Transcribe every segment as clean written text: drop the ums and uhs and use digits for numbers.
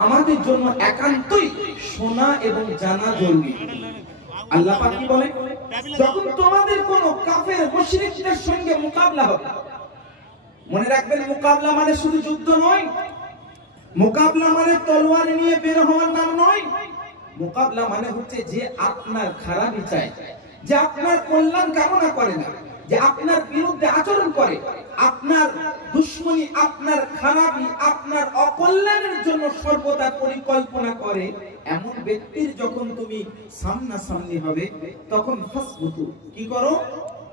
আমাদের জন্য একান্তই শোনা এবং জানা জরুরি। আল্লাহ পাক কি বলেন, যখন তোমাদের কোন কাফের মুশরিকদের সঙ্গে মোকাবিলা হবে, মনে রাখবেন মোকাবিলা মানে শুধু যুদ্ধ নয়, মোকাবিলা মানে তলোয়ার নিয়ে বের হওয়ার নাম নয়। মোকাবিলা মানে হচ্ছে যে আপনার খারাপই চায়, যে আপনার কল্যাণ কামনা করে না, যে আপনার বিরুদ্ধে আচরণ করে, আপনার দুশমনী, আপনার খারাপি, আপনার অকল্যাণের জন্য সর্বদা পরিকল্পনা করে, এমন ব্যক্তির যখন তুমি সামনাসামনি হবে তখন ফাসবুতু, কি করো?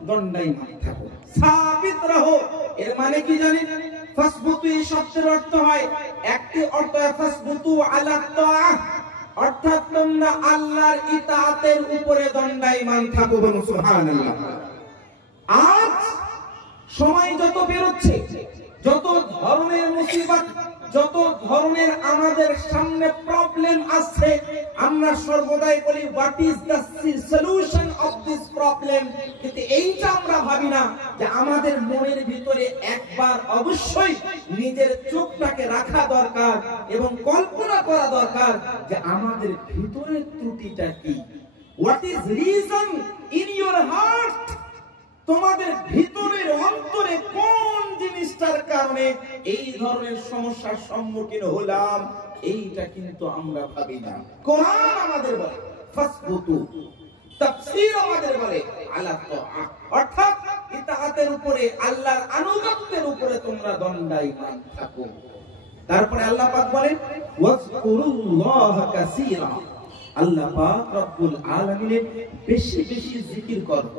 দণ্ডায়মান থাকো, সাবিত রহো। এর মানে কি জানেন? ফাসবুতু এই শব্দের অর্থ হয়, একটি অর্থ ফাসবুতু আলা তাআহ, অর্থাৎ তোমরা আল্লাহর ইতাআতের উপরে দণ্ডায়মান থাকো। বলুন সুবহানাল্লাহ। আজ সময় যত বেরোচ্ছে, যত ধরনের মুসিবত, যত ধরনের আমাদের সামনে প্রবলেম আসছে, আমরা সর্বদাই বলি what is the solution of this problem, কিন্তু এইটা আমরা ভাবি না যে আমাদের মনের ভিতরে একবার অবশ্যই নিজের চোখটাকে রাখা দরকার এবং কল্পনা করা দরকার যে আমাদের ভিতরের ত্রুটিটা কি। What is reason in your heart, তোমাদের ভিতরের অন্তরে কোন জিনিসটার কারণে এই ধরনের সমস্যার সম্মুখীন হলাম, এইটা কিন্তু আমরা ভাবি না। কোরআন আমাদের বলে ফাসবুতু, তাফসীর আমাদের বলে আলা তাআহ, অর্থাৎ ইতাআতের উপরে, আল্লাহর আনুগত্যের উপরে তোমরা দণ্ডায়মান থাকো। তারপরে আল্লাহ পাক বলেন ওয়াজকুরুল্লাহ কাসীরা, আল্লাহ পাক রব্বুল আলামিনের বেশি বেশি জিকির করো।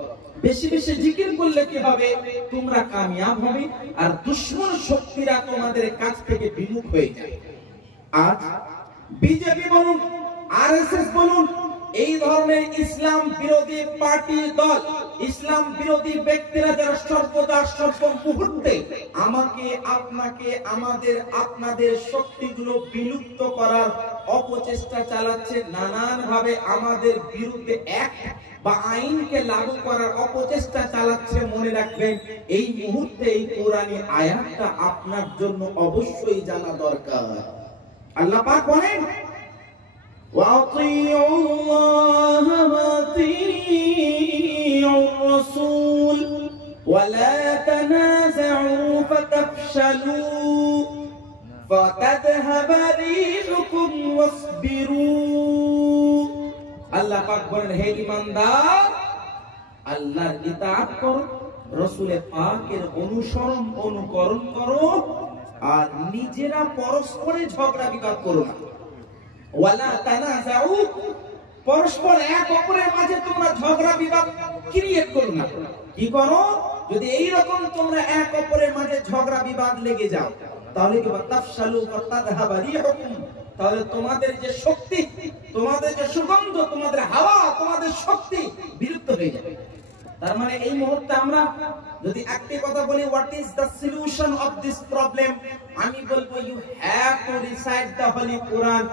বেশি বেশি জিকির করলে কি হবে? তোমরা কামিয়াব হবে আর দুশমন শক্তিরা তোমাদের কাছ থেকে বিমুখ হয়ে যাবে। আজ বিজেপি বলুন, আরএসএস বলুন, এই ধরনের ইসলাম বিরোধী পার্টি দল, ইসলাম বিরোধী ব্যক্তিরা যারা সর্বদা সর্ব মুহূর্তে আমাকে, আপনাকে, আমাদের, আপনাদের শক্তিগুলো বিলুপ্ত করার অপচেষ্টা চালাচ্ছে, নানান ভাবে আমাদের বিরুদ্ধে এক বা আইনকে লাগু করার অপচেষ্টা চালাচ্ছে, মনে রাখবেন এই মুহূর্তে এই কোরআনী আয়াতটা আপনার জন্য অবশ্যই জানা দরকার। আল্লাহ পাক বলেন وَأَطِيعُوا اللَّهَ وَأَطِيعُوا الرَّسُولَ وَلَا تَنَازَعُوا فَتَفْشَلُوا فَتَذْهَبَ رِيحُكُمْ وَاصْبِرُوا। আল্লাহ পাক বলেন, হে ঈমানদার, আল্লাহর ইতাআত করো, রাসূলের পাকের অনুসরণ অনুকরণ করো, আর নিজেরা পরস্পরে ঝগড়া বিবাদ করো না। ওয়ালা তানাজাউ, পরস্পর এক অপরের মাঝে তোমরা ঝগড়া বিবাদ ক্রিয়েট করো না। কি করো? যদি এই রকম তোমরা এক অপরের মাঝে ঝগড়া বিবাদ লেগে যাও, তাহলে কি তাফশালু ওয়া তাযহাবা রিহুকুম, তাহলে তোমাদের যে শক্তি, তোমাদের যে সুগন্ধ, তোমাদের হাওয়া, তোমাদের শক্তি বিলুপ্ত হয়ে যাবে। তার মানে এই মুহূর্তে আমরা যদি একটি কথা বলি, what is the solution of this problem, আমি বলবো you have to recite the holy Quran.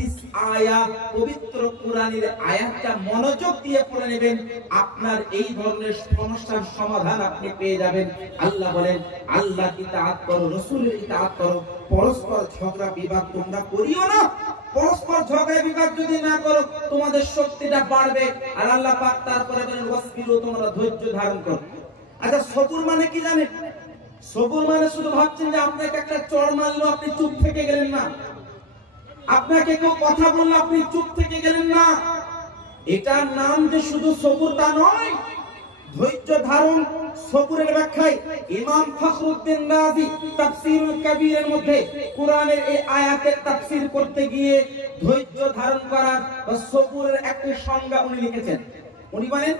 This আয়াত, পবিত্র কোরআনের আয়াতটা মনোযোগ দিয়ে পড়ে নেবেন, আপনার এই ধরনের সমস্যার সমাধান আপনি পেয়ে যাবেন। আল্লাহ বলেন, আল্লাহ ইতাআত করো, রাসূলের ইতাআত করো, পরস্পর ঝগড়া বিবাদ তোমরা করিও না। পরস্পর ঝগড়া বিবাদ যদি না করো, তোমাদের শক্তিটা বাড়বে। আর আল্লাহ পাক তারপরে বলেন ওয়াসবিরু, তোমরা ধৈর্য ধারণ করো। আচ্ছা, সবুর মানে কি জানেন? সবুর মানে শুধু ভাবছেন যে আপনাকে একটা চড় মারলো, আপনি চুপ থেকে গেলেন না, আপনাকে কেউ কথা বললো, আপনি চুপ থেকে গেলেন না, এটার নাম যে শুধু সবুর তা নয়। ধৈর্য ধারণ সবুরের ব্যাখ্যায় ইমাম ফখরুদ্দিন রাজি তাফসীরুল কবীরের মধ্যে কোরআনের এই আয়াতের তাফসীর করতে গিয়ে ধৈর্য ধারণ করার বা সবুরের একটি সংজ্ঞা উনি লিখেছেন। উনি বলেন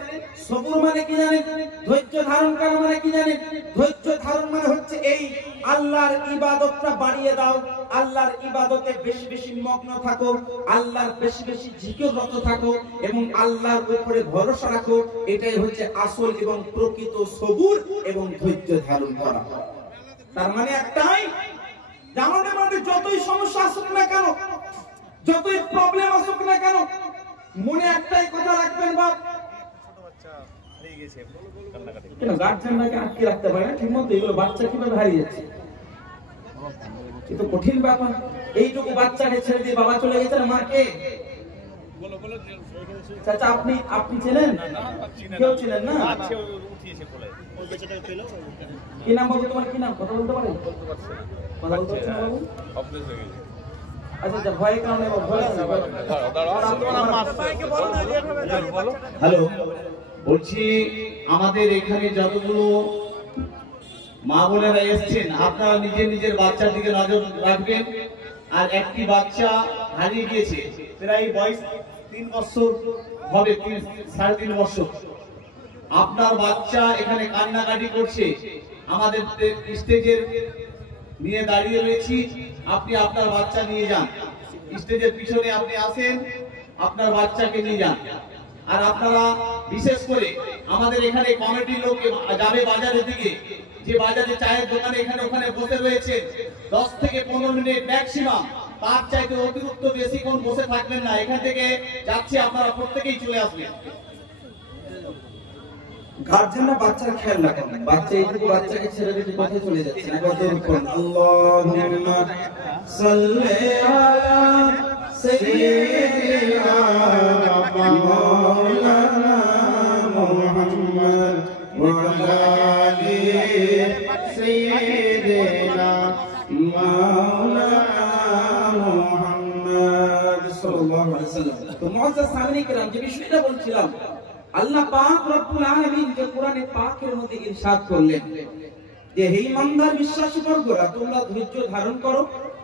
সবুর মানে কি জানেন? ধৈর্য ধারণ করা মানে কি জানেন? ধৈর্য ধারণ মানে হচ্ছে এই, আল্লাহর ইবাদতটা বাড়িয়ে দাও, আল্লাহর ইবাদতে বেশি বেশি মগ্ন থাকো, আল্লাহর বেশি বেশি জিকিররত থাকো এবং আল্লাহর উপরে ভরসা রাখো। এটাই হচ্ছে আসল এবং প্রকৃত সবুর এবং ধৈর্য ধারণ করা। তার মানে একটাই, আমাদের মধ্যে যতই সমস্যা আসুক না কেন, যতই প্রবলেম আসুক না কেন, মনে একটাই কথা রাখবেন, বাপ কেন গার্জেনরাকে আটকে রাখতে পারে না ঠিক মতো, এগুলো বাচ্চা কিভাবে হারিয়ে যাচ্ছে, এটা কঠিন ব্যাপার। এইটুকু বাচ্চাকে ছেড়ে দিয়ে বাবা চলে গেছেন মাকে। চাচা আপনি ছিলেন? কেউ ছিলেন না? কি নাম বাবু তোমার? কি নাম? কথা বলতে পারেন? কথা বলতে পারছেন না বাবু? আচ্ছা ভয়ের কারণে হ্যালো, বলছি আমাদের এখানে যতগুলো মা বোনেরা এসছেন আপনারা নিজের নিজের বাচ্চার দিকে নজর রাখবেন। আর একটি বাচ্চা হারিয়ে গিয়েছে, প্রায় বয়স 3 বছর হবে, 3.5 বছর। আপনার বাচ্চা এখানে কান্নাকাটি করছে, আমাদের স্টেজের নিয়ে দাঁড়িয়ে রয়েছি, আপনি আপনার বাচ্চা নিয়ে যান। স্টেজের পিছনে আপনি আসেন, আপনার বাচ্চাকে নিয়ে যান। আর আপনারা বিশেষ করে আমাদের এখানে কমিটির লোক যাবে বাজারের দিকে, যে বাজারে চায়ের দোকানে এখানে ওখানে বসে রয়েছে 10 থেকে 15 মিনিট ম্যাক্সিমাম, তার চাইতে অতিরিক্ত বেশিক্ষণ বসে থাকবেন না। এখান থেকে যাচ্ছে, আপনারা প্রত্যেকেই চলে আসবেন। গার্জেনরা বাচ্চার খেয়াল রাখেন, বাচ্চা এইটুকু বাচ্চাকে ছেড়ে দিয়ে কোথায় চলে যাচ্ছে? একবার দরুদ পড়ুন, আল্লাহুম্মা সাল্লি আলা সাইয়্যিদিনা মাওলানা মুহাম্মদ ওয়া আলা আলি সাইয়্যিদিনা মাওলানা মুহাম্মদ সাল্লাল্লাহু আলাইহি ওয়াসাল্লাম। তো মুআজ্জাজ সামিনী کرام, যে বিষয়টা বলছিলাম, আল্লাহ পাক রব্বুল আলামিন যে কোরআনে পাকের মধ্যে ইরশাদ করলেন যে হে ঈমানদার বিশ্বাসী বর্গরা, তোমরা ধৈর্য ধারণ করো,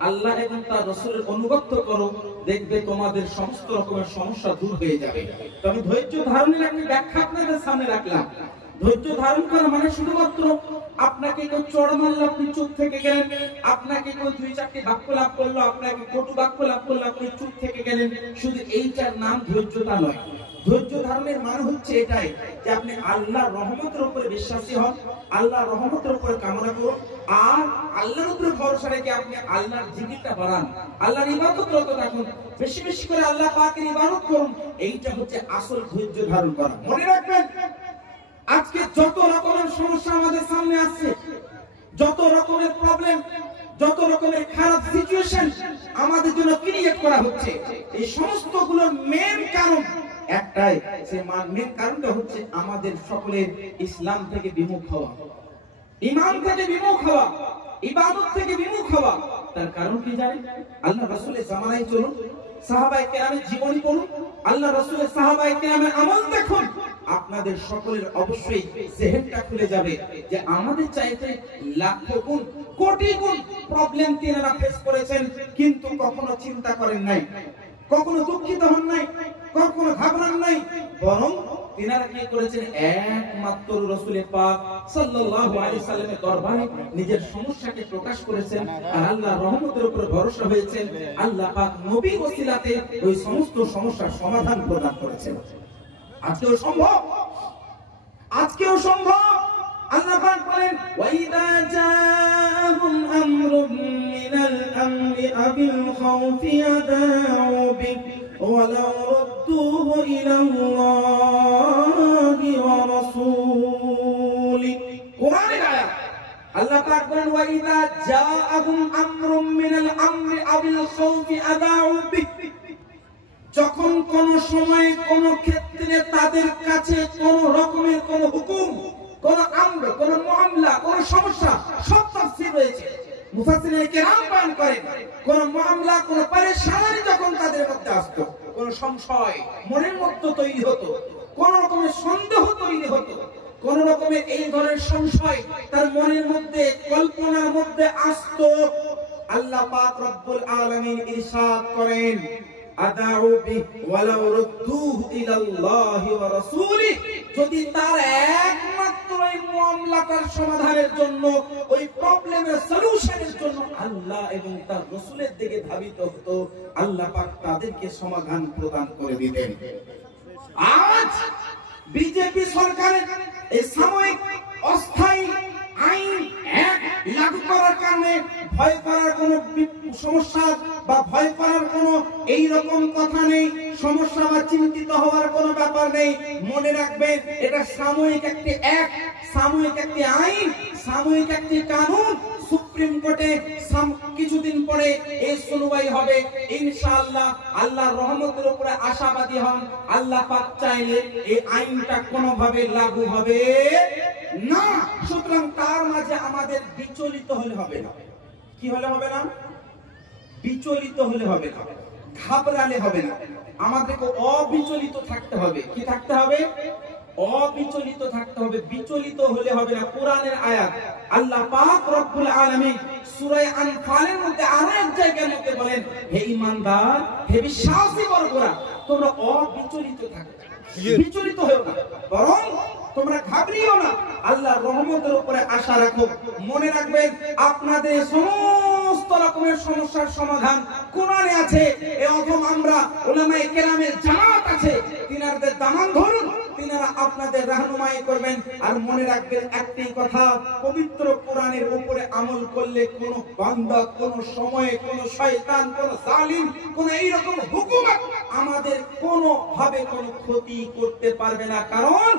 আল্লাহ এবং তার রাসূলের অনুগত্য করো, দেখবে তোমাদের সমস্ত রকমের সমস্যা দূর হয়ে যাবে। তো আমি ধৈর্য ধারণের একটা ব্যাখ্যা আপনাদের সামনে রাখলাম। ধৈর্য ধারণ করা মানে শুধুমাত্র আপনাকে কেউ চড় মারলো আপনি চুপ থেকে গেলেন, আপনাকে কেউ 2-4টি বাক্য লাভ করলো, আপনাকে কটু বাক্য লাভ করলো, আপনি চুপ থেকে গেলেন, শুধু এইটার নাম ধৈর্যতা নয়। ধৈর্য ধারণের মানে হচ্ছে এটাই যে আপনি আল্লাহর রহমতের উপরে বিশ্বাসী হন, আল্লাহর রহমতের উপরে কামনা করুন, আর আল্লাহর উপরে ভরসা রেখে আপনি আল্লাহর জিকিরটা বাড়ান, আল্লাহর ইবাদতরত থাকুন, বেশি বেশি করে আল্লাহ পাকের ইবাদত করুন। এইটা হচ্ছে আসল ধৈর্য ধারণ করা। মনে রাখবেন, আজকে যত রকমের সমস্যা আমাদের সামনে আসছে, যত রকমের প্রবলেম, যত রকমের খারাপ সিচুয়েশন আমাদের জন্য ক্রিয়েট করা হচ্ছে, এই সমস্ত গুলোর মেন কারণ একটাই, সে মেন কারণটা হচ্ছে আমাদের সকলের ইসলাম থেকে বিমুখ হওয়া, ঈমান থেকে বিমুখ হওয়া, ইবাদত থেকে বিমুখ হওয়া। তার কারণ কি জানেন? আল্লাহ রাসূলের জামানায় চলুন, সাহাবায়ে কেরামের জীবনী পড়ুন, আল্লাহ রাসূলের সাহাবায়ে কেরামের আমল দেখুন, আপনাদের সকলের অবশ্যই জেহেনটা খুলে যাবে যে আমাদের চাইতে লাখো গুণ, কোটি গুণ প্রবলেম তিনারা ফেস করেছেন, কিন্তু কখনো চিন্তা করেন নাই, কখনো দুঃখিত হন নাই, কখনো ঘাবড়ান নাই, বরং তিনারা কি করেছেন? একমাত্র রাসূল পাক সাল্লাল্লাহু আলাইহি সাল্লামের দরবারে নিজের সমস্যাকে প্রকাশ করেছেন, আর আল্লাহর রহমতের উপর ভরসা হয়েছেন। আল্লাহ পাক নবীর ওসিলাতে ওই সমস্ত সমস্যার সমাধান প্রদান করেছেন। আজকেও সম্ভব, আজকেও সম্ভব। আল্লাহ পাক বলেন, ওয়াইদা জাআহুম আমরুম মিনাল আমরি আবিল খাউফি আদাউ বিক ওয়ালাউ রাদ্দুহু ইলাল্লাহি ওয়া রাসূলি। কোরআনের আয়াত। আল্লাহ পাক বলেন, ওয়াইদা জাআহুম আমরুম মিনাল আমরি আবিল খাউফি আদাউ বিক, যখন কোন সময় কোন ক্ষেত্রে তাদের কাছে কোন রকমের কোন হুকুম, কোন আমর, কোন মামলা, কোন সমস্যা, সব তাফসীর রয়েছে, মুফাসসিরিনে কেরাম বয়ান করেন, কোন মামলা, কোন পরেশানি যখন তাদের মধ্যে আসতো, কোন সংশয় মনের মধ্যে তৈরি হতো, কোন রকমের সন্দেহ তৈরি হতো, কোন রকমের এই ধরনের সংশয় তার মনের মধ্যে, কল্পনার মধ্যে আসতো, আল্লাহ পাক রব্বুল আলামিন ইরশাদ করেন, আদাউ বি ওয়ালাউ রাদ্দুহু ইলাল্লাহি ওয়া রাসূলি, যদি তার একমাত্র এই মামলাটার সমাধানের জন্য, ওই প্রবলেমের সলিউশনের জন্য আল্লাহ এবং তার রাসূলের দিকে ধাবিত হতো, আল্লাহ পাক তাদেরকে সমাধান প্রদান করে দিতেন। আজ বিজেপি সরকারের এই সাময়িক অস্থায়ী আইন লাগু করার কারণে ভয় করার কোনো সমস্যা বা ভয় করার কোনো এই রকম কথা নেই, সমস্যা বা চিন্তিত হওয়ার কোনো ব্যাপার নেই। মনে রাখবেন, এটা সাময়িক একটি অ্যাক্ট, সাময়িক একটি আইন, সাময়িক একটি কানুন। সুপ্রিম কোর্টে কিছুদিন পরে এই শুনানি হবে ইনশাআল্লাহ। আল্লাহর রহমতের উপরে আশাবাদী হন, আল্লাহ পাক চাইলে এই আইনটা কোনোভাবে লাগু হবে না। সুতরাং তার মাঝে আমাদের বিচলিত হলে হবে না। কি হলে হবে না? বিচলিত হলে হবে না, ঘাবড়ালে হবে না। আমাদেরকে অবিচলিত থাকতে হবে। কি থাকতে হবে? অবিচলিত থাকতে হবে। বিচলিত হলে হবে না। কোরআনের আয়াত আল্লাহ পাক রব্বুল আলামিন সূরা আনফালের মধ্যে আরো এক জায়গার মধ্যে বলেন, হে ঈমানদার, হে বিশ্বাসী বর্গরা, তোমরা অবিচলিত থাকো, বিচলিত হও না, বরং তোমরা ঘাবড়িও না, আল্লাহর রহমতের উপরে আশা রাখো। মনে রাখবেন, আপনাদের সমস্ত রকমের সমস্যার সমাধান কোরআনে আছে। এরকম আমরা উলামায়ে কেরামের জামাত আছে, তিনাদের দামান ধরুন, তিনারা আপনাদের রাহনুমাই করবেন। আর মনে রাখবেন একটি কথা, পবিত্র কোরআনের উপরে আমল করলে কোন বান্দা, কোন সময়ে, কোন শয়তান, কোন জালিম, কোন এইরকম হুকুমত আমাদের কোনো ভাবে কোনো ক্ষতি করতে পারবে না। কারণ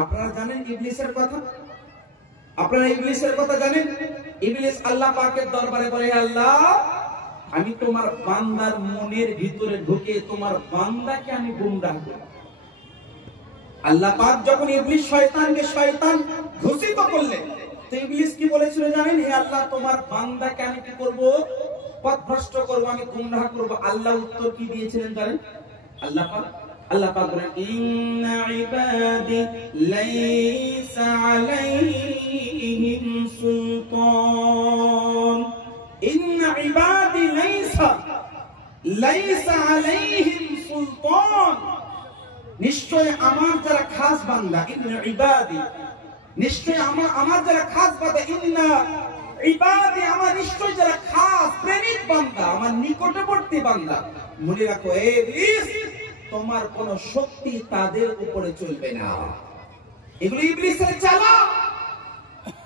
আপনারা জানেন ইবলিসের কথা, আপনারা ইবলিসের কথা জানেন। ইবলিস আল্লাহ পাকের দরবারে বলে, আল্লাহ, আমি তোমার বান্দার মনের ভিতরে ঢুকে তোমার বান্দাকে আমি গুমরাহ করব। আল্লাহ পাক যখন ইবলিস শয়তানকে শয়তান ঘোষিত করলেন, তো ইবলিস কি বলেছিল জানেন? হে আল্লাহ, তোমার বান্দাকে আমি কি করব? পথভ্রষ্ট করব, আমি গুমরাহ করব। আল্লাহ উত্তর কি দিয়েছিলেন জানেন? আল্লাহ পাক বলেন, ইন্না ইবাদি লাইসা আলাইহিম সুলতান, ইন্না ইবাদি লাইসা আলাইহিম সুলতান, নিশ্চয় আমার যারা খাস বান্দা, ইন্না ইবাদি, নিশ্চয় আমার যারা খাস বান্দা, ইন্না ইবাদি, আমার নিশ্চয় যারা খাস প্রেমিক বান্দা, আমার নিকটবর্তী বান্দা। মনে রাখো, ইবলিস, তোমার কোন শক্তি তাদের উপরে চলবে না। এগুলো ইবলিসের চালা।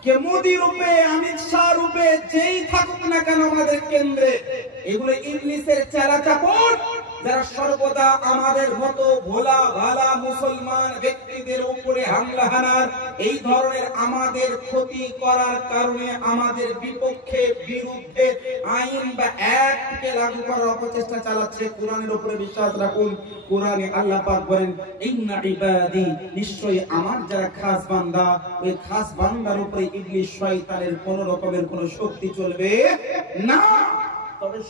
কে মোদি রূপে, অমিত শাহ রূপে, যেই থাকুক না কেন আমাদের কেন্দ্রে, এগুলো ইবলিসের চালা চাপড়, যারা সর্বদা আমাদের মতো ভোলা ভালা মুসলমান ব্যক্তিদের উপরে হামলা হানার, এই ধরনের আমাদের ক্ষতি করার কারণে আমাদের বিপক্ষে, বিরুদ্ধে আইন বা অ্যাক্টকে লাগু করার অপচেষ্টা চালাচ্ছে। কোরআনের উপরে বিশ্বাস রাখুন। কোরআনে আল্লাহ পাক বলেন, ইন্না ইবাদি, নিশ্চয়ই আমার যারা খাস বান্দা, ওই খাস বান্দার উপরে ইবলিস শয়তানের কোন রকমের কোন শক্তি চলবে না। তবে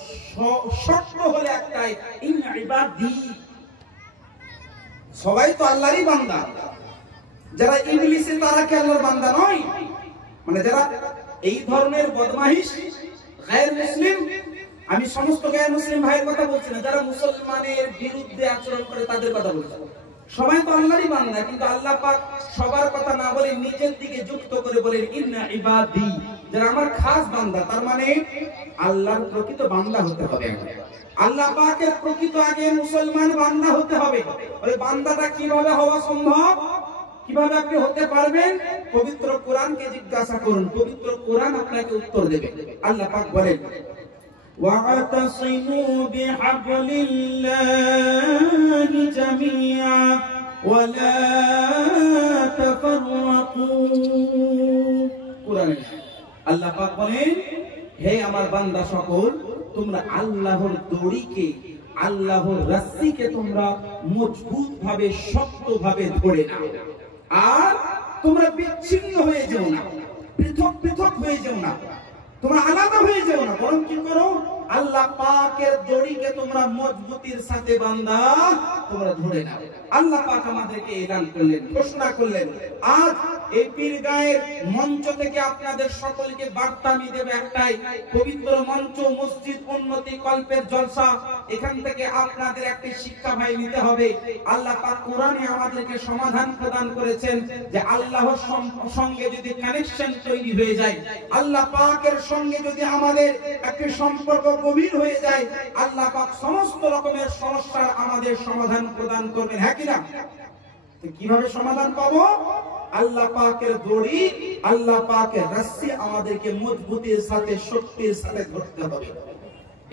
শর্ত হলো একটাই, ইন্না ইবাদি, সবাই তো আল্লাহরই বান্দা। যারা ইবলিসে তারা কি আল্লাহর বান্দা নয়? মানে যারা এই ধরনের বদমাইশ গায়র মুসলিম, আমি সমস্ত গায়র মুসলিম ভাইয়ের কথা বলছি না, যারা মুসলমানের বিরুদ্ধে আচরণ করে তাদের কথা বলছি। সবাই তো আল্লাহরই বান্দা, কিন্তু আল্লাহ পাক সবার কথা না বলে নিজের দিকে যুক্ত করে বলেন, ইন্না ইবাদি, যারা আমার খাস বান্দা। তার মানে আল্লাহর প্রকৃত বান্দা হতে হবে। আল্লাহ পাকের প্রকৃত আগে মুসলমান বান্দা হতে হবে। ওই বান্দাটা কিভাবে হওয়া সম্ভব? কিভাবে আপনি হতে পারবেন? পবিত্র কোরআনকে জিজ্ঞাসা করুন, পবিত্র কোরআন আপনাকে উত্তর দেবে। আল্লাহ পাক বলেন, ওয়াতাসিমু বিহাবলিল্লাহি জামিআ ওয়া লা তাফাররাকু। কোরআনে আল্লাহ পাক বলেন, হে আমার বান্দা সকল, তোমরা আল্লাহর দড়িকে, আল্লাহর রস্সিকে তোমরা মজবুত ভাবে, শক্ত ভাবে ধরে নাও। আর তোমরা বিচ্ছিন্ন হয়ে যেও না, পৃথক পৃথক হয়ে যেও না, তোমরা আলাদা হয়ে যেও না, বরং কি করো? আল্লাহ পাকের দড়িকে তোমরা মজবুতির সাথে বান্দা তোমরা ধরে নাও। আল্লাহ পাক আমাদেরকে এলান করলেন, ঘোষণা করলেন। আজ এই পীরগাঁয়ের মঞ্চ থেকে আপনাদের সকলকে বার্তা আমি দেব একটাই, পবিত্র মঞ্চ, মসজিদ উন্নতি কল্পের জলসা, এখান থেকে আপনাদের একটি শিক্ষা ভাই নিতে হবে। আল্লাহ পাক কোরআনে আমাদেরকে সমাধান প্রদান করেছেন যে আল্লাহর সঙ্গে যদি কানেকশন তৈরি হয়ে যায়, আল্লাহ পাকের সঙ্গে যদি আমাদের একটি সম্পর্ক গভীর হয়ে যায়, আল্লাহ পাক সমস্ত রকমের সমস্যার আমাদের সমাধান প্রদান করবেন। হ্যাঁ কিনা? কিভাবে সমাধান পাবো? আল্লাহ পাকের দড়ি, আল্লাহ পাকের রস্সি আমাদেরকে মজবুতির সাথে, শক্তির সাথে ধরতে হবে।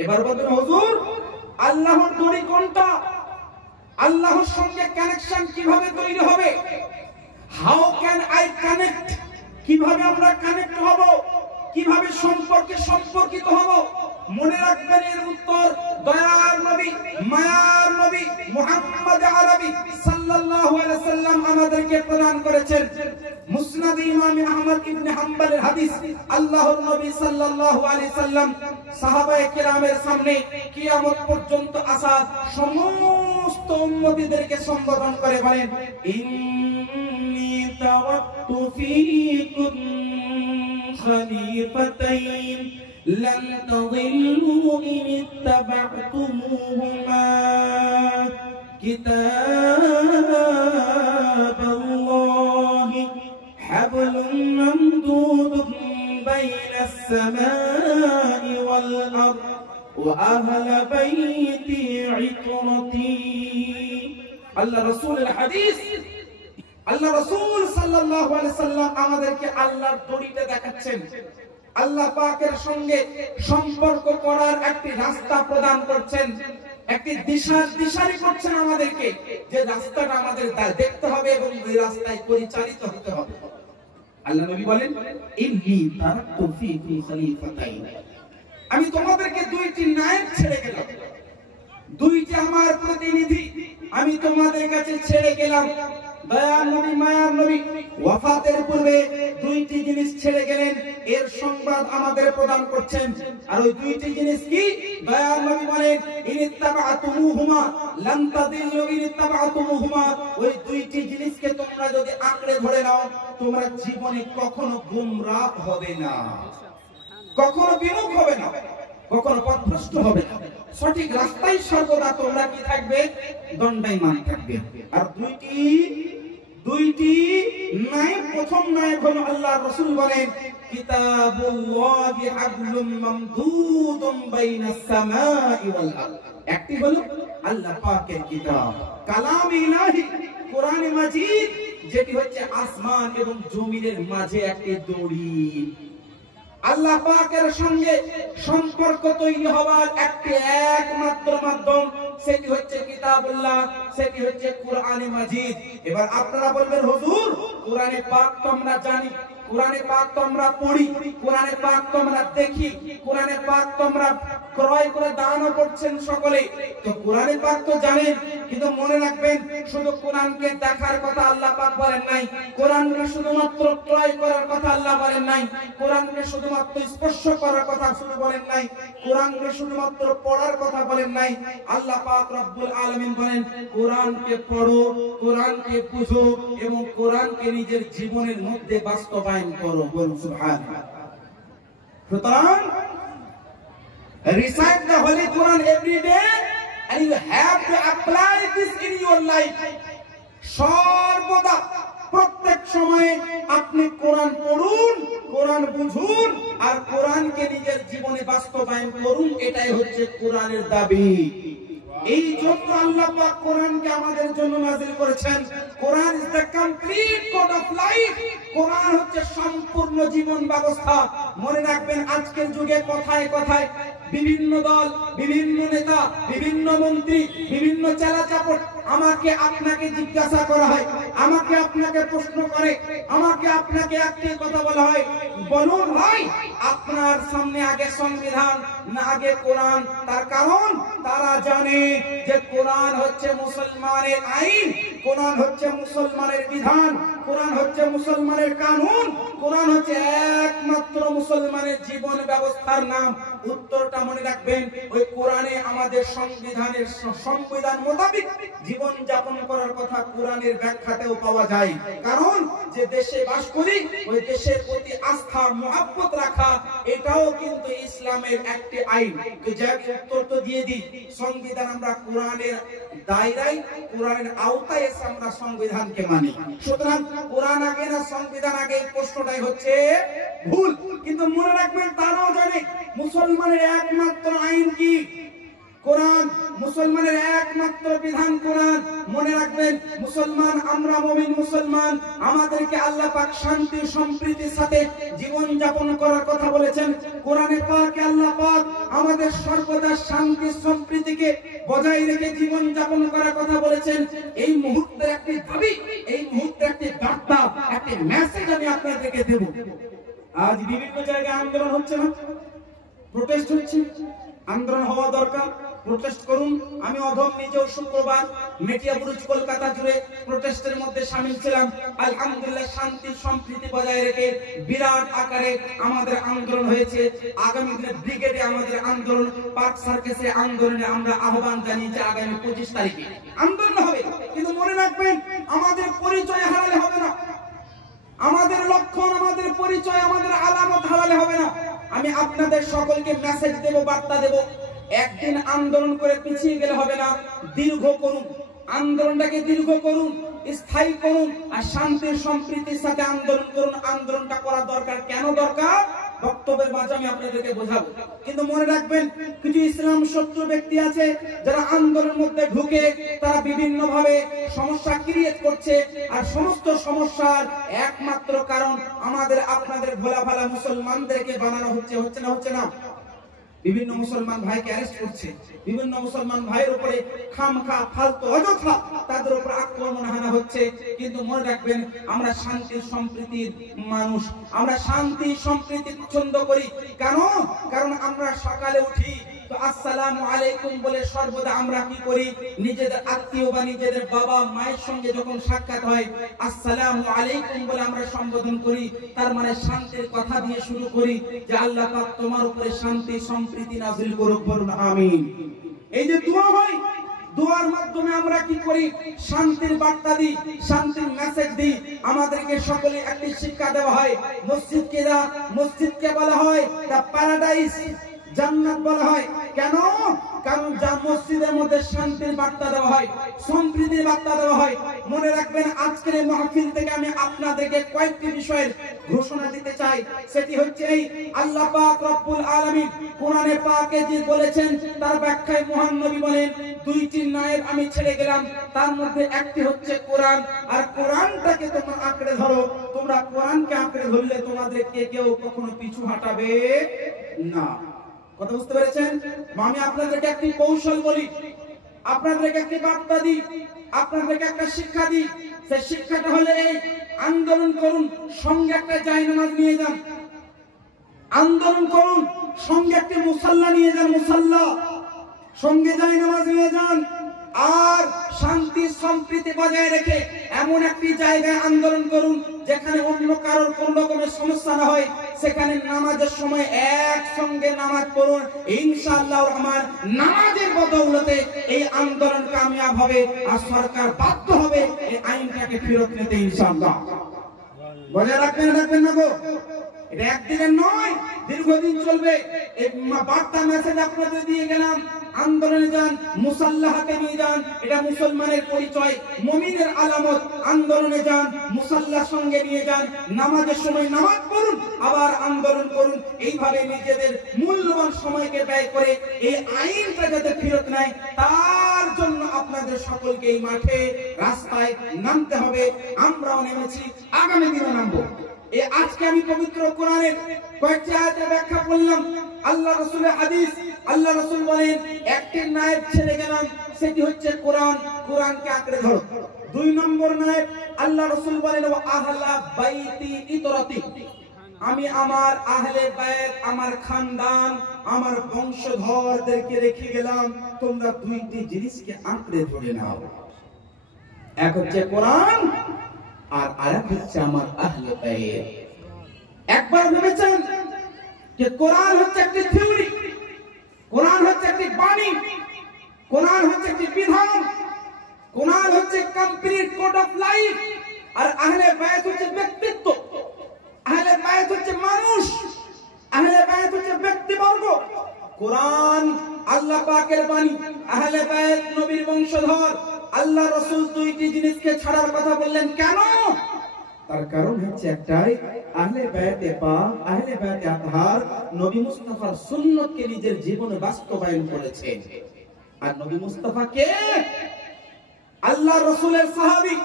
এবার বলবেন, হুজুর, আল্লাহর দড়ি কোনটা? আল্লাহর সঙ্গে কানেকশন কিভাবে তৈরি হবে? How can I connect? কিভাবে আমরা কানেক্ট হব? কিভাবে সম্পর্কে সম্পর্কিত হব? মনে রাখবেন এর উত্তর দয়ার নবী, মায়ার নবী মুহাম্মদ আরবি সাল্লাল্লাহু আলাইহি সাল্লাম আমাদেরকে প্রদান করেছেন। মুসনাদ ইমাম আহমদ ইবনে হাম্বলের হাদিস, আল্লাহর নবী সাল্লাল্লাহু আলাইহি সাল্লাম সাহাবায়ে কেরামের সামনে কিয়ামত পর্যন্ত আসা সমস্ত উম্মতীদেরকে সম্বোধন করে বলেন, ইন্নী তাওয়াক্তু ফীকুম খলিফাতাইন لن تضلوا إن اتبعتموهما كتاب الله حبل ممدود بين السماء والأرض وأهل بيتي عطرتي الله رسول الحديث আল্লাহ রাসূল সাল্লাল্লাহু আলাইহি সাল্লাম আমাদেরকে আল্লাহর দড়িতে দেখাচ্ছেন, আল্লাহ পাকের সঙ্গে সম্পর্ক করার একটি রাস্তা প্রদান করছেন, একটি দিশারি করছেন আমাদেরকে, যে রাস্তাটা আমাদের দেখতে হবে এবং ওই রাস্তায় পরিচালিত হতে হবে। আল্লাহ নবী বলেন, ইন্নী তারাকতু ফীকুম খলিফাতাইন, আমি তোমাদেরকে দুইটি নায়েব ছেড়ে গেলাম, দুইটি আমার প্রতিনিধি আমি তোমাদের কাছে ছেড়ে গেলাম। দয়ার নবী, মায়ার নবী ওয়াফাতের পূর্বে দুইটি জিনিস ছেড়ে গেলেন, এর সংবাদ আমাদের প্রদান করছেন। আর ওই দুইটি জিনিস কি? দয়ার নবী বলেন, ইনিত্তাবাতুমুহুমা লান তাদিল্লু ইনিত্তাবাতুমুহুমা, ওই দুইটি জিনিসকে তোমরা যদি আঁকড়ে ধরে নাও, তোমরা জীবনে কখনো গোমরাহ হবে না, কখনো বিমুখ হবে না, কখনো পথভ্রষ্ট হবে না, সঠিক রাস্তায় সর্বদা তোমরা কি থাকবে? দণ্ডায়মান থাকবে। আর দুইটি নায়েব, প্রথম নায়েব হলো আল্লাহর রাসূল বলেন, কিতাবুল্লাহি হাবলুম মামদুদুম বাইনাস সামাই ওয়াল আরদ, একটি হলো আল্লাহ পাকের কিতাব, কালাম ইলাহি কোরআনে মাজিদ, যেটি হচ্ছে আসমান এবং জমিনের মাঝে একটি দড়ি। আল্লাহ পাকের সঙ্গে সম্পর্ক তৈরি হওয়ার একটি একমাত্র মাধ্যম, সেটি হচ্ছে কিতাবুল্লাহ, সেটি হচ্ছে কোরআনে মাজিদ। এবার আপনারা বলবেন, হুজুর কোরআনে পাক তো আমরা জানি, কোরআনে পাক তো আমরা পড়ি, কোরআনে পাক তো আমরা দেখি, কোরআনে পাক তো আমরা ক্রয় করে দানও করছেন সকলে, তো কোরআনে পাক তো জানেন, কিন্তু মনে রাখবেন শুধু কোরআনকে দেখার কথা আল্লাহ পাক বলেন নাই, কোরআনকে শুধুমাত্র ক্রয় করার কথা আল্লাহ বলেন নাই, কোরআনকে শুধুমাত্র স্পর্শ করার কথা শুধু বলেন নাই, কোরআনকে শুধুমাত্র পড়ার কথা বলেন নাই। আল্লাহ পাক রব্বুল আলামিন বলেন, কোরআনকে পড়ো, কোরআনকে বুঝো এবং কোরআনকে নিজের জীবনের মধ্যে বাস্তবায়ন করো। বলুন সুবহানাল্লাহ। সুতরাং recite the Holy Quran every day and you have to apply this in your life. সর্বদা প্রত্যেক সময়ে আপনি কোরআন পড়ুন, কোরআন বুঝুন আর কোরআনকে নিজের জীবনে বাস্তবায়ন করুন, এটাই হচ্ছে কোরআনের দাবি। এই জন্য আল্লাহ পাক কোরআনকে আমাদের জন্য নাযিল করেছেন। Quran is the complete code of life, Quran হচ্ছে সম্পূর্ণ জীবন ব্যবস্থা। মনে রাখবেন, আজকের যুগে কথায় কথায় বিভিন্ন দল, বিভিন্ন নেতা, বিভিন্ন মন্ত্রী, বিভিন্ন চেলাচাপট আমাকে আপনাকে জিজ্ঞাসা করা হয়, আমাকে আপনাকে প্রশ্ন করে, আমাকে আপনাকে একটি কথা বলা হয়, বলুন ভাই আপনার সামনে আগে সংবিধান না আগে কোরআন? তার কারণ তারা জানে যে কোরআন হচ্ছে মুসলমানের আইন, কোরআন হচ্ছে মুসলমানের বিধান, কোরআন হচ্ছে মুসলমানের কানুন, কোরআন হচ্ছে একমাত্র মুসলমানের জীবন ব্যবস্থার নাম। উত্তরটা মনে রাখবেন, ওই কোরআনে আমাদের সংবিধান মোতাবেক জীবন যাপন করার কথা কোরআনের ব্যাখ্যাতেও পাওয়া যায়। কারণ যে দেশে বাস করি ওই দেশের প্রতি আস্থা মহব্বত রাখা, এটাও কিন্তু ইসলামের একটি আইন। তো যাক, উত্তর তো দিয়ে দিই, সংবিধান আমরা কোরআনের দায়রায়, কোরআনের আওতায় এসে আমরা সংবিধানকে মানি। সুতরাং কোরআন আগে না সংবিধান আগে, এই প্রশ্নটাই হচ্ছে ভুল। কিন্তু মনে রাখবেন, তারাও জানে মুসলমানের একমাত্র আইন কি? কোরআন। মুসলমানের একমাত্র বিধান কোরআন। মনে রাখবেন, মুসলমান আমরা, মুমিন মুসলমান, আমাদেরকে আল্লাহ পাক শান্তি সম্প্রীতির সাথে জীবন যাপন করার কথা বলেছেন। কোরআনে পাকে আল্লাহ পাক আমাদের সর্বদা শান্তি সম্প্রীতিকে বজায় রেখে জীবন যাপন করার কথা বলেছেন। এই মুহূর্তের একটি দাবি, এই মুহূর্তের একটি বার্তা, একটি মেসেজ আমি আপনাদেরকে দেব। আজ বিভিন্ন জায়গায় আন্দোলন হচ্ছে না, প্রোটেস্ট হচ্ছে, আন্দোলন হওয়া দরকার, প্রোটেস্ট করুন। আমি অধম নিজেও শুক্রবার মেটিয়াবুরুজ কলকাতা জুড়ে প্রোটেস্টের মধ্যে শামিল ছিলাম। আলহামদুলিল্লাহ শান্তি সম্প্রীতি বজায় রেখে বিরাট আকারে আমাদের আন্দোলন হয়েছে। আগামী দিনে ব্রিগেডে আমাদের আন্দোলন, পার্ক সার্কাসে আন্দোলনে আমরা আহ্বান জানিয়েছি আগামী 25 তারিখে আন্দোলন হবে। কিন্তু মনে রাখবেন আমাদের পরিচয় হারালে হবে না, আমাদের লক্ষণ, আমাদের পরিচয়, আমাদের আলামত হারালে হবে না। আমি আপনাদের সকলকে মেসেজ দেব, বার্তা দেব, একদিন আন্দোলন করে পিছিয়ে গেলে হবে না, দীর্ঘ করুন আন্দোলনটাকে, দীর্ঘ করুন, স্থায়ী করুন, আর শান্তির সম্প্রীতির সাথে আন্দোলন করুন। আন্দোলনটা করা দরকার। কেন দরকার বক্তব্যের মাঝে আমি আপনাদেরকে বোঝাবো। কিন্তু মনে রাখবেন কিছু ইসলাম শত্রু ব্যক্তি আছে যারা আন্দোলনের মধ্যে ঢুকে তারা বিভিন্ন ভাবে সমস্যা ক্রিয়েট করছে, আর সমস্ত সমস্যার একমাত্র কারণ আমাদের আপনাদের ভোলা ভালা মুসলমানদেরকে বানানো হচ্ছে। হচ্ছে না? হচ্ছে না? বিভিন্ন মুসলমান ভাইকে অ্যারেস্ট করছে, বিভিন্ন মুসলমান ভাইয়ের উপরে খামখা ফালতু অযথা তাদের উপর আক্রমণ হানা হচ্ছে। কিন্তু মনে রাখবেন আমরা শান্তি সম্প্রীতির মানুষ, আমরা শান্তি সম্প্রীতি পছন্দ করি। কেন? কারণ আমরা সকালে উঠি তো আসসালামু আলাইকুম বলে সর্বদা আমরা কি করি, নিজেদের আত্মীয় বা নিজেদের বাবা মায়ের সঙ্গে যখন সাক্ষাৎ হয় আসসালামু আলাইকুম বলে আমরা সম্বোধন করি। তার মানে শান্তির কথা দিয়ে শুরু করি যে আল্লাহ পাক তোমার উপরে শান্তি সম্প্রীতি নাযিল করুক, বলুন আমিন। এই যে দোয়া হয়, দোয়ার মাধ্যমে আমরা কি করি, শান্তির বার্তা দিই, শান্তির মেসেজ দিই। আমাদেরকে সকলে একটি শিক্ষা দেওয়া হয়, মসজিদকে বলা হয় দ্য প্যারাডাইস, জান্নাত বলা হয়। কেন? কারণ যা মসজিদের মধ্যে শান্তির বার্তা দেওয়া হয়, সম্প্রীতির বার্তা দেওয়া হয়। মনে রাখবেন আজকের এই মাহফিল থেকে আমি আপনাদেরকে কয়েকটি বিষয়ের ঘোষণা দিতে চাই। সেটি হচ্ছে এই আল্লাহ পাক রব্বুল আলামিন কোরআনে পাকে যে বলেছেন তার ব্যাখ্যায় মহান নবী বলেন দুইটি নায়েব আমি ছেড়ে গেলাম, তার মধ্যে একটি হচ্ছে কোরআন। আর কোরআনটাকে তোমরা আঁকড়ে ধরো, তোমরা কোরআনকে আঁকড়ে ধরলে তোমাদেরকে কেউ কখনো পিছু হটাবে না। কথা বুঝতে পেরেছেন? আমি আপনাদেরকে একটি কৌশল বলি, আপনাদেরকে একটি বার্তা দিই, আপনাদেরকে একটা শিক্ষা দিই। সেই শিক্ষাটা হলো এই, আন্দোলন করুন, সঙ্গে একটা জায়নামাজ নিয়ে যান। আন্দোলন করুন, সঙ্গে একটি মুসাল্লা নিয়ে যান, মুসাল্লা সঙ্গে জায়নামাজ নিয়ে যান। আর শান্তি সম্প্রীতি বজায় রেখে এমন একটি জায়গায় আন্দোলন করুন যেখানে অন্য কারোর কোন রকমের সমস্যা না হয়। সেখানে নামাজের সময় একসঙ্গে নামাজ পড়ুন, ইনশাআল্লাহর রহমান নামাজের বদৌলতে এই আন্দোলন কামিয়াব হবে আর সরকার বাধ্য হবে এই আইনটাকে ফেরত নিতে, ইনশাআল্লাহ। বজায় রাখবেন না গো? এটা একদিনের নয়, দীর্ঘদিন চলবে। এই বার্তা মেসেজ আপনাদের দিয়ে গেলাম, আন্দোলনে যান, মুসাল্লা হাতে নিয়ে যান, এটা মুসলমানের পরিচয়, মুমিনের আলামত। আন্দোলনে যান, মুসাল্লা সঙ্গে নিয়ে যান, নামাজের সময় নামাজ পড়ুন, আবার আন্দোলন করুন। এইভাবে নিজেদের মূল্যবান সময়কে ব্যয় করে এই আইনটা যাতে ফেরত নেয় তার জন্য আপনাদের সকলকে এই মাঠে রাস্তায় নামতে হবে। আমরাও নেমেছি, আগামী দিনে নামবো। এই আজকে আমি পবিত্র কোরআনের কয়েকটি আয়াতের ব্যাখ্যা করলাম, আল্লাহ রাসূলের হাদিস। আল্লাহ রাসূল বলেন একটি নায়েব ছেড়ে গেলাম, সেটি হচ্ছে কোরআন, কোরআনকে আঁকড়ে ধরো। 2 নম্বর নায়েব আল্লাহ রাসূল বলেন ওয়া আহলা বাইতি ইতরাতি, আমি আমার আহলে বাইত, আমার খানদান, আমার বংশধরদেরকে রেখে গেলাম, তোমরা 2টি জিনিসকে আঁকড়ে ধরে নাও। এক হচ্ছে কোরআন আর আরেক হচ্ছে আমার আহলে বাইত। একবার ভেবেছেন যে কোরআন হচ্ছে একটি থিওরি, কোরআন হচ্ছে একটি বাণী, কোরআন হচ্ছে একটি বিধান, কোরআন হচ্ছে কমপ্লিট কোড অফ লাইফ, আর আহলে বাইত হচ্ছে ব্যক্তিত্ব, আহলে বাইত হচ্ছে মানুষ, আহলে বাইত হচ্ছে ব্যক্তিবর্গ। কোরআন আল্লাহ পাকের বাণী, আহলে বাইত নবীর বংশধর। আল্লাহ রাসূল 2টি জিনিসকে ছাড়ার কথা বললেন, কেন? তার কারণ হচ্ছে একটাই, আহলে বাইতে পাক, আহলে বাইতে আতহার নবী মুস্তাফার সুন্নতকে নিজের জীবনে বাস্তবায়ন করেছেন। আর নবী মুস্তাফা কে? আল্লাহ রাসূলের সাহাবী,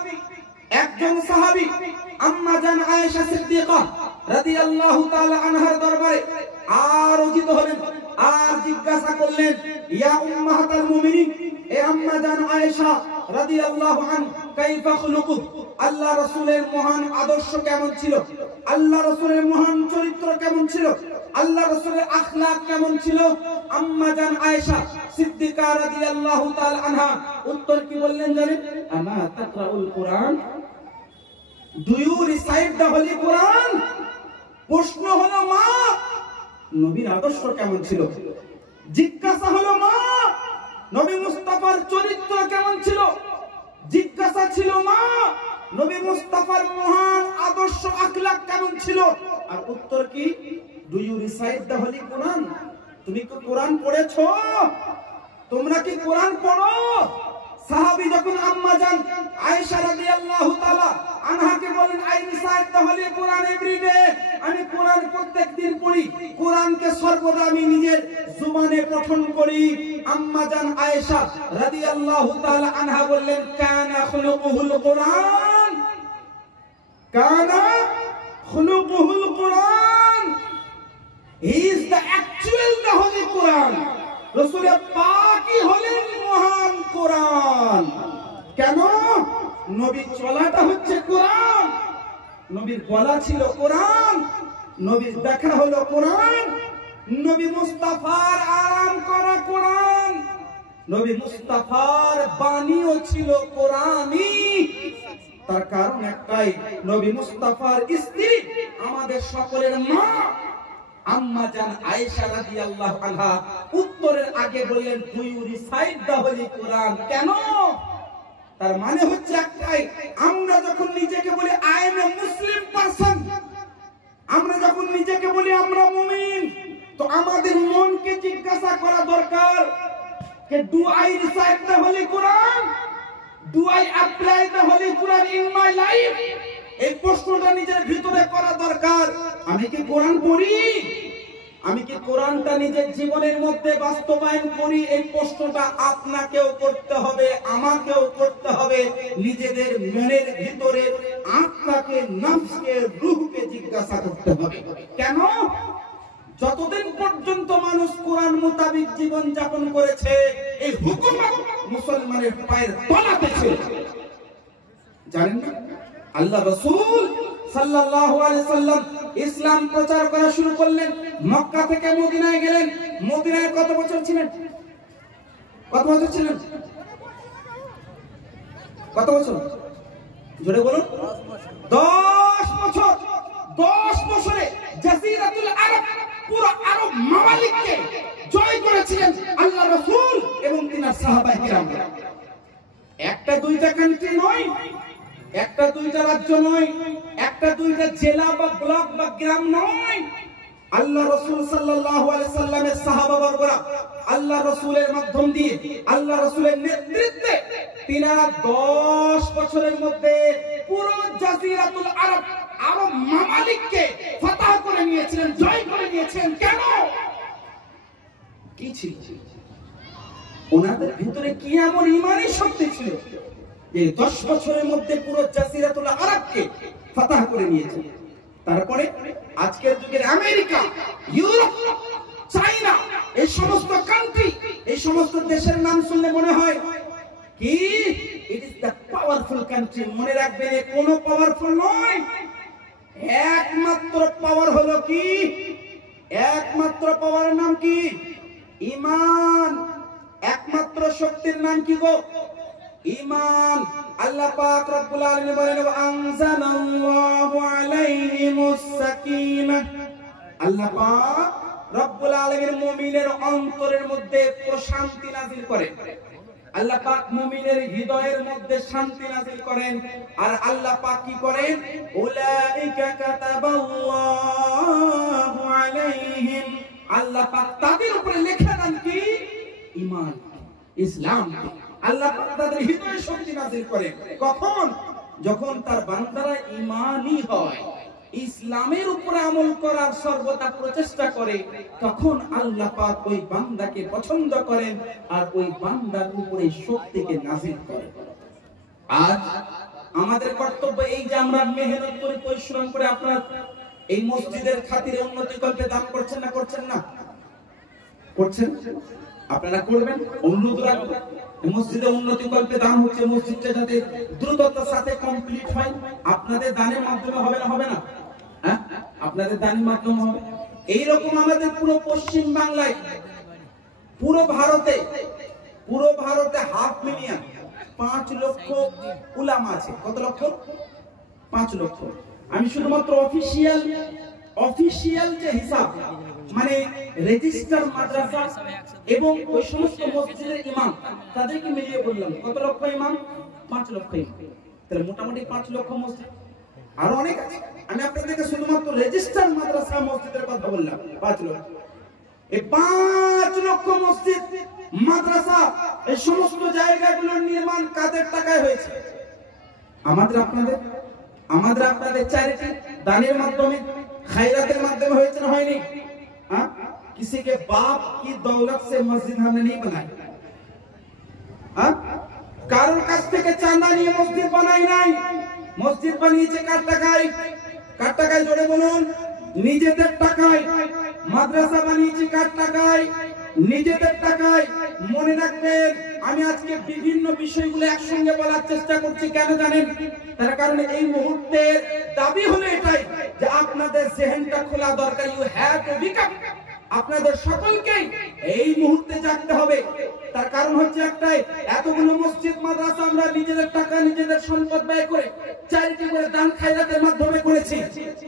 একজন সাহাবী আম্মা জান আয়েশা সিদ্দিকা রাদিয়াল্লাহু তাআলা আনহার দরবারে আরোজিত হলেন, আর জিজ্ঞাসা করলেন, ইয়া উম্মাহাতুল মুমিনিন, এ আম্মা জান আয়েশা, রাদিয়াল্লাহু আনহু কাইফা খুলুকু, আল্লাহ রাসূলের মহান আদর্শ কেমন ছিল, আল্লাহ রাসূলের মহান চরিত্র কেমন ছিল, আল্লাহ রাসূলের আখলাক কেমন ছিল। আম্মা জান আয়েশা সিদ্দিকা রাদিয়াল্লাহু তাআলা আনহা উত্তর কি বললেন জানেন? আমা তাকরাউল Quran, do you recite the holy Quran? প্রশ্ন হলো মা নবীর আদর্শ কেমন ছিল, জিজ্ঞাসা হলো মা নবী মুস্তাফার চরিত্র কেমন ছিল, জিজ্ঞাসা ছিল মা নবী মুস্তাফার মহান আদর্শ আখলাক কেমন ছিল। আর উত্তর কি? Do you recite the holy Quran? তুমি কি কোরআন পড়েছো? তোমরা কি কোরআন পড়ো? সাহাবী যখন আম্মা জান আয়েশা রাদিয়াল্লাহু তাআলা আনহাকে বলেন, I recite the holy Quran everyday, আমি কোরআন প্রত্যেকদিন পড়ি, কোরআনকে সর্বদা আমি নিজের জবানে পঠন করি। আম্মা জান আয়েশা রাদিয়াল্লাহু তাআলা আনহা বললেন, কানা খুলুকুহুল কুরআন, কানা খুলুকুহুল Quran, he is the actual the holy Quran. রাসূল পাকই হলেন মহান কোরআন। কেন? নবীর চলাটা হচ্ছে কোরআন, নবীর বলা ছিল কোরআন, নবীর দেখা হলো কোরআন, নবী মুস্তাফার আরাম করা কোরআন, নবী মুস্তাফার বাণীও ছিল কোরআনই। তার কারণ একটাই, নবী মুস্তাফার স্ত্রী আমাদের সকলের মা আম্মা জান আয়েশা রাদিয়াল্লাহু আনহা উত্তরের আগে বললেন, do you recite the holy Quran? কেন? তার মানে হচ্ছে একটাই, আমরা যখন নিজেকে বলি I am a Muslim person, আমরা যখন নিজেকে বলি আমরা মুমিন, তো আমাদের মনকে জিজ্ঞাসা করা দরকার যে do I recite the holy Quran, do I apply the holy Quran in my life? এই প্রশ্নটা নিজের ভিতরে করা দরকার। আমি কি কোরআন পড়ি? আমি কি কোরআনটা নিজের জীবনের মধ্যে বাস্তবায়ন করি? এই প্রশ্নটা আপনাকেও করতে হবে, আমাকেও করতে হবে। নিজেদের মনের ভিতরে আত্মাকে, নফসকে, রূহকে জিজ্ঞাসা করতে হবে। কেন? যতদিন পর্যন্ত মানুষ কোরআন মোতাবিক জীবন যাপন করেছে, এই হুকুমত মুসলমানের পায়ের তলাতে ছিল। জানেন না, আল্লাহ রাসূল সাল্লাল্লাহু আলাইহি সাল্লাম ইসলাম প্রচার করা শুরু করলেন, মক্কা থেকে মদিনায় গেলেন। মদিনায় কত বছর ছিলেন? কত বছর ছিলেন? কত বছর? জোরে বলুন। 10 বছর। 10 বছরে জাজিরাতুল আরব, পুরো আরব মামালিককে জয় করেছিলেন আল্লাহ রাসূল এবং তিনার সাহাবায়ে কিরাম। একটা দুইটা কান্ট্রি নয়, একটা দুইটা রাজ্য নয়, একটা দুইটা জেলা বা ব্লক বা গ্রাম নয়। আল্লাহ রাসূল সাল্লাল্লাহু আলাইহি সাল্লামের সাহাবাবর্গরা আল্লাহ রাসূলের মাধ্যম দিয়ে, আল্লাহ রাসূলের নেতৃত্বে তিনারা 10 বছরের মধ্যে পুরো জাজিরাতুল আরব, আরব মামালিককে ফাতাহ করে নিয়েছিলেন, জয় করে নিয়েছেন। কেন? কি ছিল ওনাদের ভিতরে? কি এমন ঈমানী শক্তি ছিল যে 10 বছরের মধ্যে পুরো জাজিরাতুল আরবকে ফাতাহ করে নিয়েছে? তারপরে আজকের যুগের আমেরিকা, ইউরোপ, চায়না, এই সমস্ত কান্ট্রি, এই সমস্ত দেশের নাম শুনলে মনে হয় কি it is the powerful country. মনে রাখবেন, কোন পাওয়ারফুল নয়, একমাত্র পাওয়ার হলো কি? একমাত্র পাওয়ারের নাম কি? ঈমান। একমাত্র শক্তির নাম কি গো? ঈমান। আল্লাহ পাক রব্বুল আলামিন বলেন, আনজালাল্লাহু আলাইহিমুস সাকিনাহ। আল্লাহ পাক রব্বুল আলামিন মুমিনের অন্তরের মধ্যে প্রশান্তি নাযিল করেন। আল্লাহ পাক মুমিনের হৃদয়ের মধ্যে শান্তি নাযিল করেন। আর আল্লাহ পাক কি করেন? উলাইকা কাতাবাল্লাহু আলাইহিম, আল্লাহ পাক তাদের উপরে লেখা দেন কি? ঈমান, ইসলাম। আল্লাহ পাক তাদের হৃদয়ে শক্তি নাযিল করেন। কখন? যখন তার বান্দারা ঈমানী হয়, ইসলামের উপরে আমল করার সর্বদা প্রচেষ্টা করে, তখন আল্লাহ পাক ওই বান্দাকে পছন্দ করেন আর ওই বান্দার উপরে শক্তিকে নাযিল করেন। আজ আমাদের কর্তব্য এই যে আমরা মেহনত করে, পরিশ্রম করে আপনারা এই মসজিদের খাতিরে উন্নতি করতে দান করছেন না? করছেন না? করছেন? আপনারা করবেন, অনুরোধ রাখবেন। মসজিদে উন্নতি কল্পে দান হচ্ছে, মসজিদটা যাতে দ্রুততার সাথে কমপ্লিট হয়। আপনাদের দানের মাধ্যমে হবে না? হবে না? হ্যাঁ, আপনাদের দানের মাধ্যমে হবে। এইরকম আমাদের পুরো পশ্চিম বাংলায়, পুরো ভারতে 5 লক্ষ উলামা আছে। কত লক্ষ? 5 লক্ষ। আমি শুধুমাত্র অফিসিয়াল যে হিসাব, মানে রেজিস্টার মাদ্রাসা এবং ওই সমস্ত মসজিদের ইমাম, তাদেরকে মিলিয়ে বললাম কত লক্ষ ইমাম? 5 লক্ষ ইমাম। তাহলে মোটামুটি 5 লক্ষ মসজিদ। আরো অনেক আছে, আমি আপনাদেরকে শুধুমাত্র রেজিস্টার মাদ্রাসা মসজিদের কথা বললাম। 5 লক্ষ। এই 5 লক্ষ মসজিদ মাদ্রাসা, এই সমস্ত জায়গাগুলোর নির্মাণ কাদের টাকায় হয়েছে? আমাদের আপনাদের চ্যারিটি দানের মাধ্যমে, খায়রাতের মাধ্যমে হয়েছে না হয়নি? हाँ? किसी के बाप की दौलत से मस्जिद हमने नहीं बनाई। हाँ? কারোর কাছ থেকে চাঁদা নিয়ে মসজিদ বানাই নাই। মসজিদ বানিয়েছে কার টাকায়? কার টাকায়? জোরে বলুন। নিজেদের টাকায়। মাদ্রাসা বানিয়েছে কার টাকায়? নিজেদের টাকায়। মনে রাখবেন, আমি আজকে বিভিন্ন বিষয়গুলো একসঙ্গে বলার চেষ্টা করছি। কেন জানেন? তার কারণ এই মুহূর্তে দাবি হলো এটাই যে আপনাদের জেহেনটা খোলা দরকার। You have to become. আপনাদের সকলকেই এই মুহূর্তে জাগতে হবে। তার কারণ হচ্ছে একটাই, এতগুলো মসজিদ মাদ্রাসা আমরা নিজেদের টাকা, নিজেদের সম্পদ ব্যয় করে, চ্যারিটি করে, দান খায়রাতের মাধ্যমে করেছি।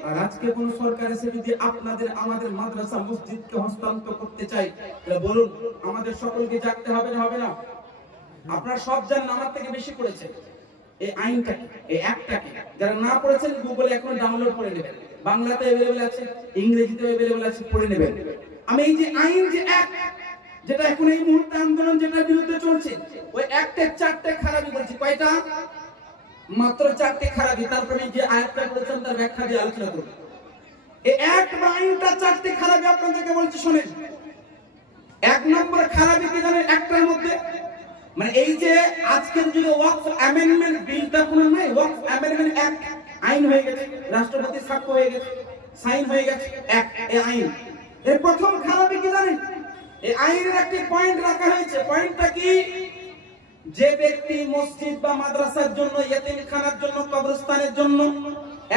আর আজকে কোন সরকার এসে যদি আমাদের মাদ্রাসা মসজিদকে হস্তান্তর করতে চায়, তাহলে বলুন আমাদের সকলকে জাগতে হবে না? হবে না? আপনারা সব জানেন, আমার থেকে বেশি পড়েছে এই আইনটাকে, এই অ্যাক্টটাকে। যারা না পড়েছেন গুগলে এখন ডাউনলোড করে নেবেন। বাংলাতে अवेलेबल আছে, ইংরেজিতে अवेलेबल আছে, পড়ে নেবেন। আমি এই যে আইন, যে অ্যাক্ট, যেটা এখন এই মুহূর্তে আন্দোলন যেটার বিরুদ্ধে চলছে, ওই অ্যাক্টের 4টে খারাপি বলছি। কয়টা? মাত্র 4টে খারাপি। তারপরে যে আয়াতটা বলেছেন তার ব্যাখ্যা দিয়ে আলোচনা করব। এই অ্যাক্ট বা আইনটা 4টে খারাপি আপনাদেরকে বলছি, শুনেন। 1 নম্বর খারাপি কি জানেন? একটার মধ্যে, মানে এই যে আজকের যুগে ওয়াকফ অ্যামেন্ডমেন্ট বিলটা কোনো নাই, ওয়াকফ অ্যামেন্ডমেন্ট অ্যাক্ট আইন হয়ে গেছে, রাষ্ট্রপতি সাক্ষ্য হয়ে গেছে, সাইন হয়ে গেছে অ্যাক্ট, এই আইন। এর প্রথম খারাপি কি জানেন? এই আইনের একটি পয়েন্ট রাখা হয়েছে। পয়েন্টটা কি? যে ব্যক্তি মসজিদ বা মাদ্রাসার জন্য, ইয়েতিমখানার জন্য, কবরস্থানের জন্য,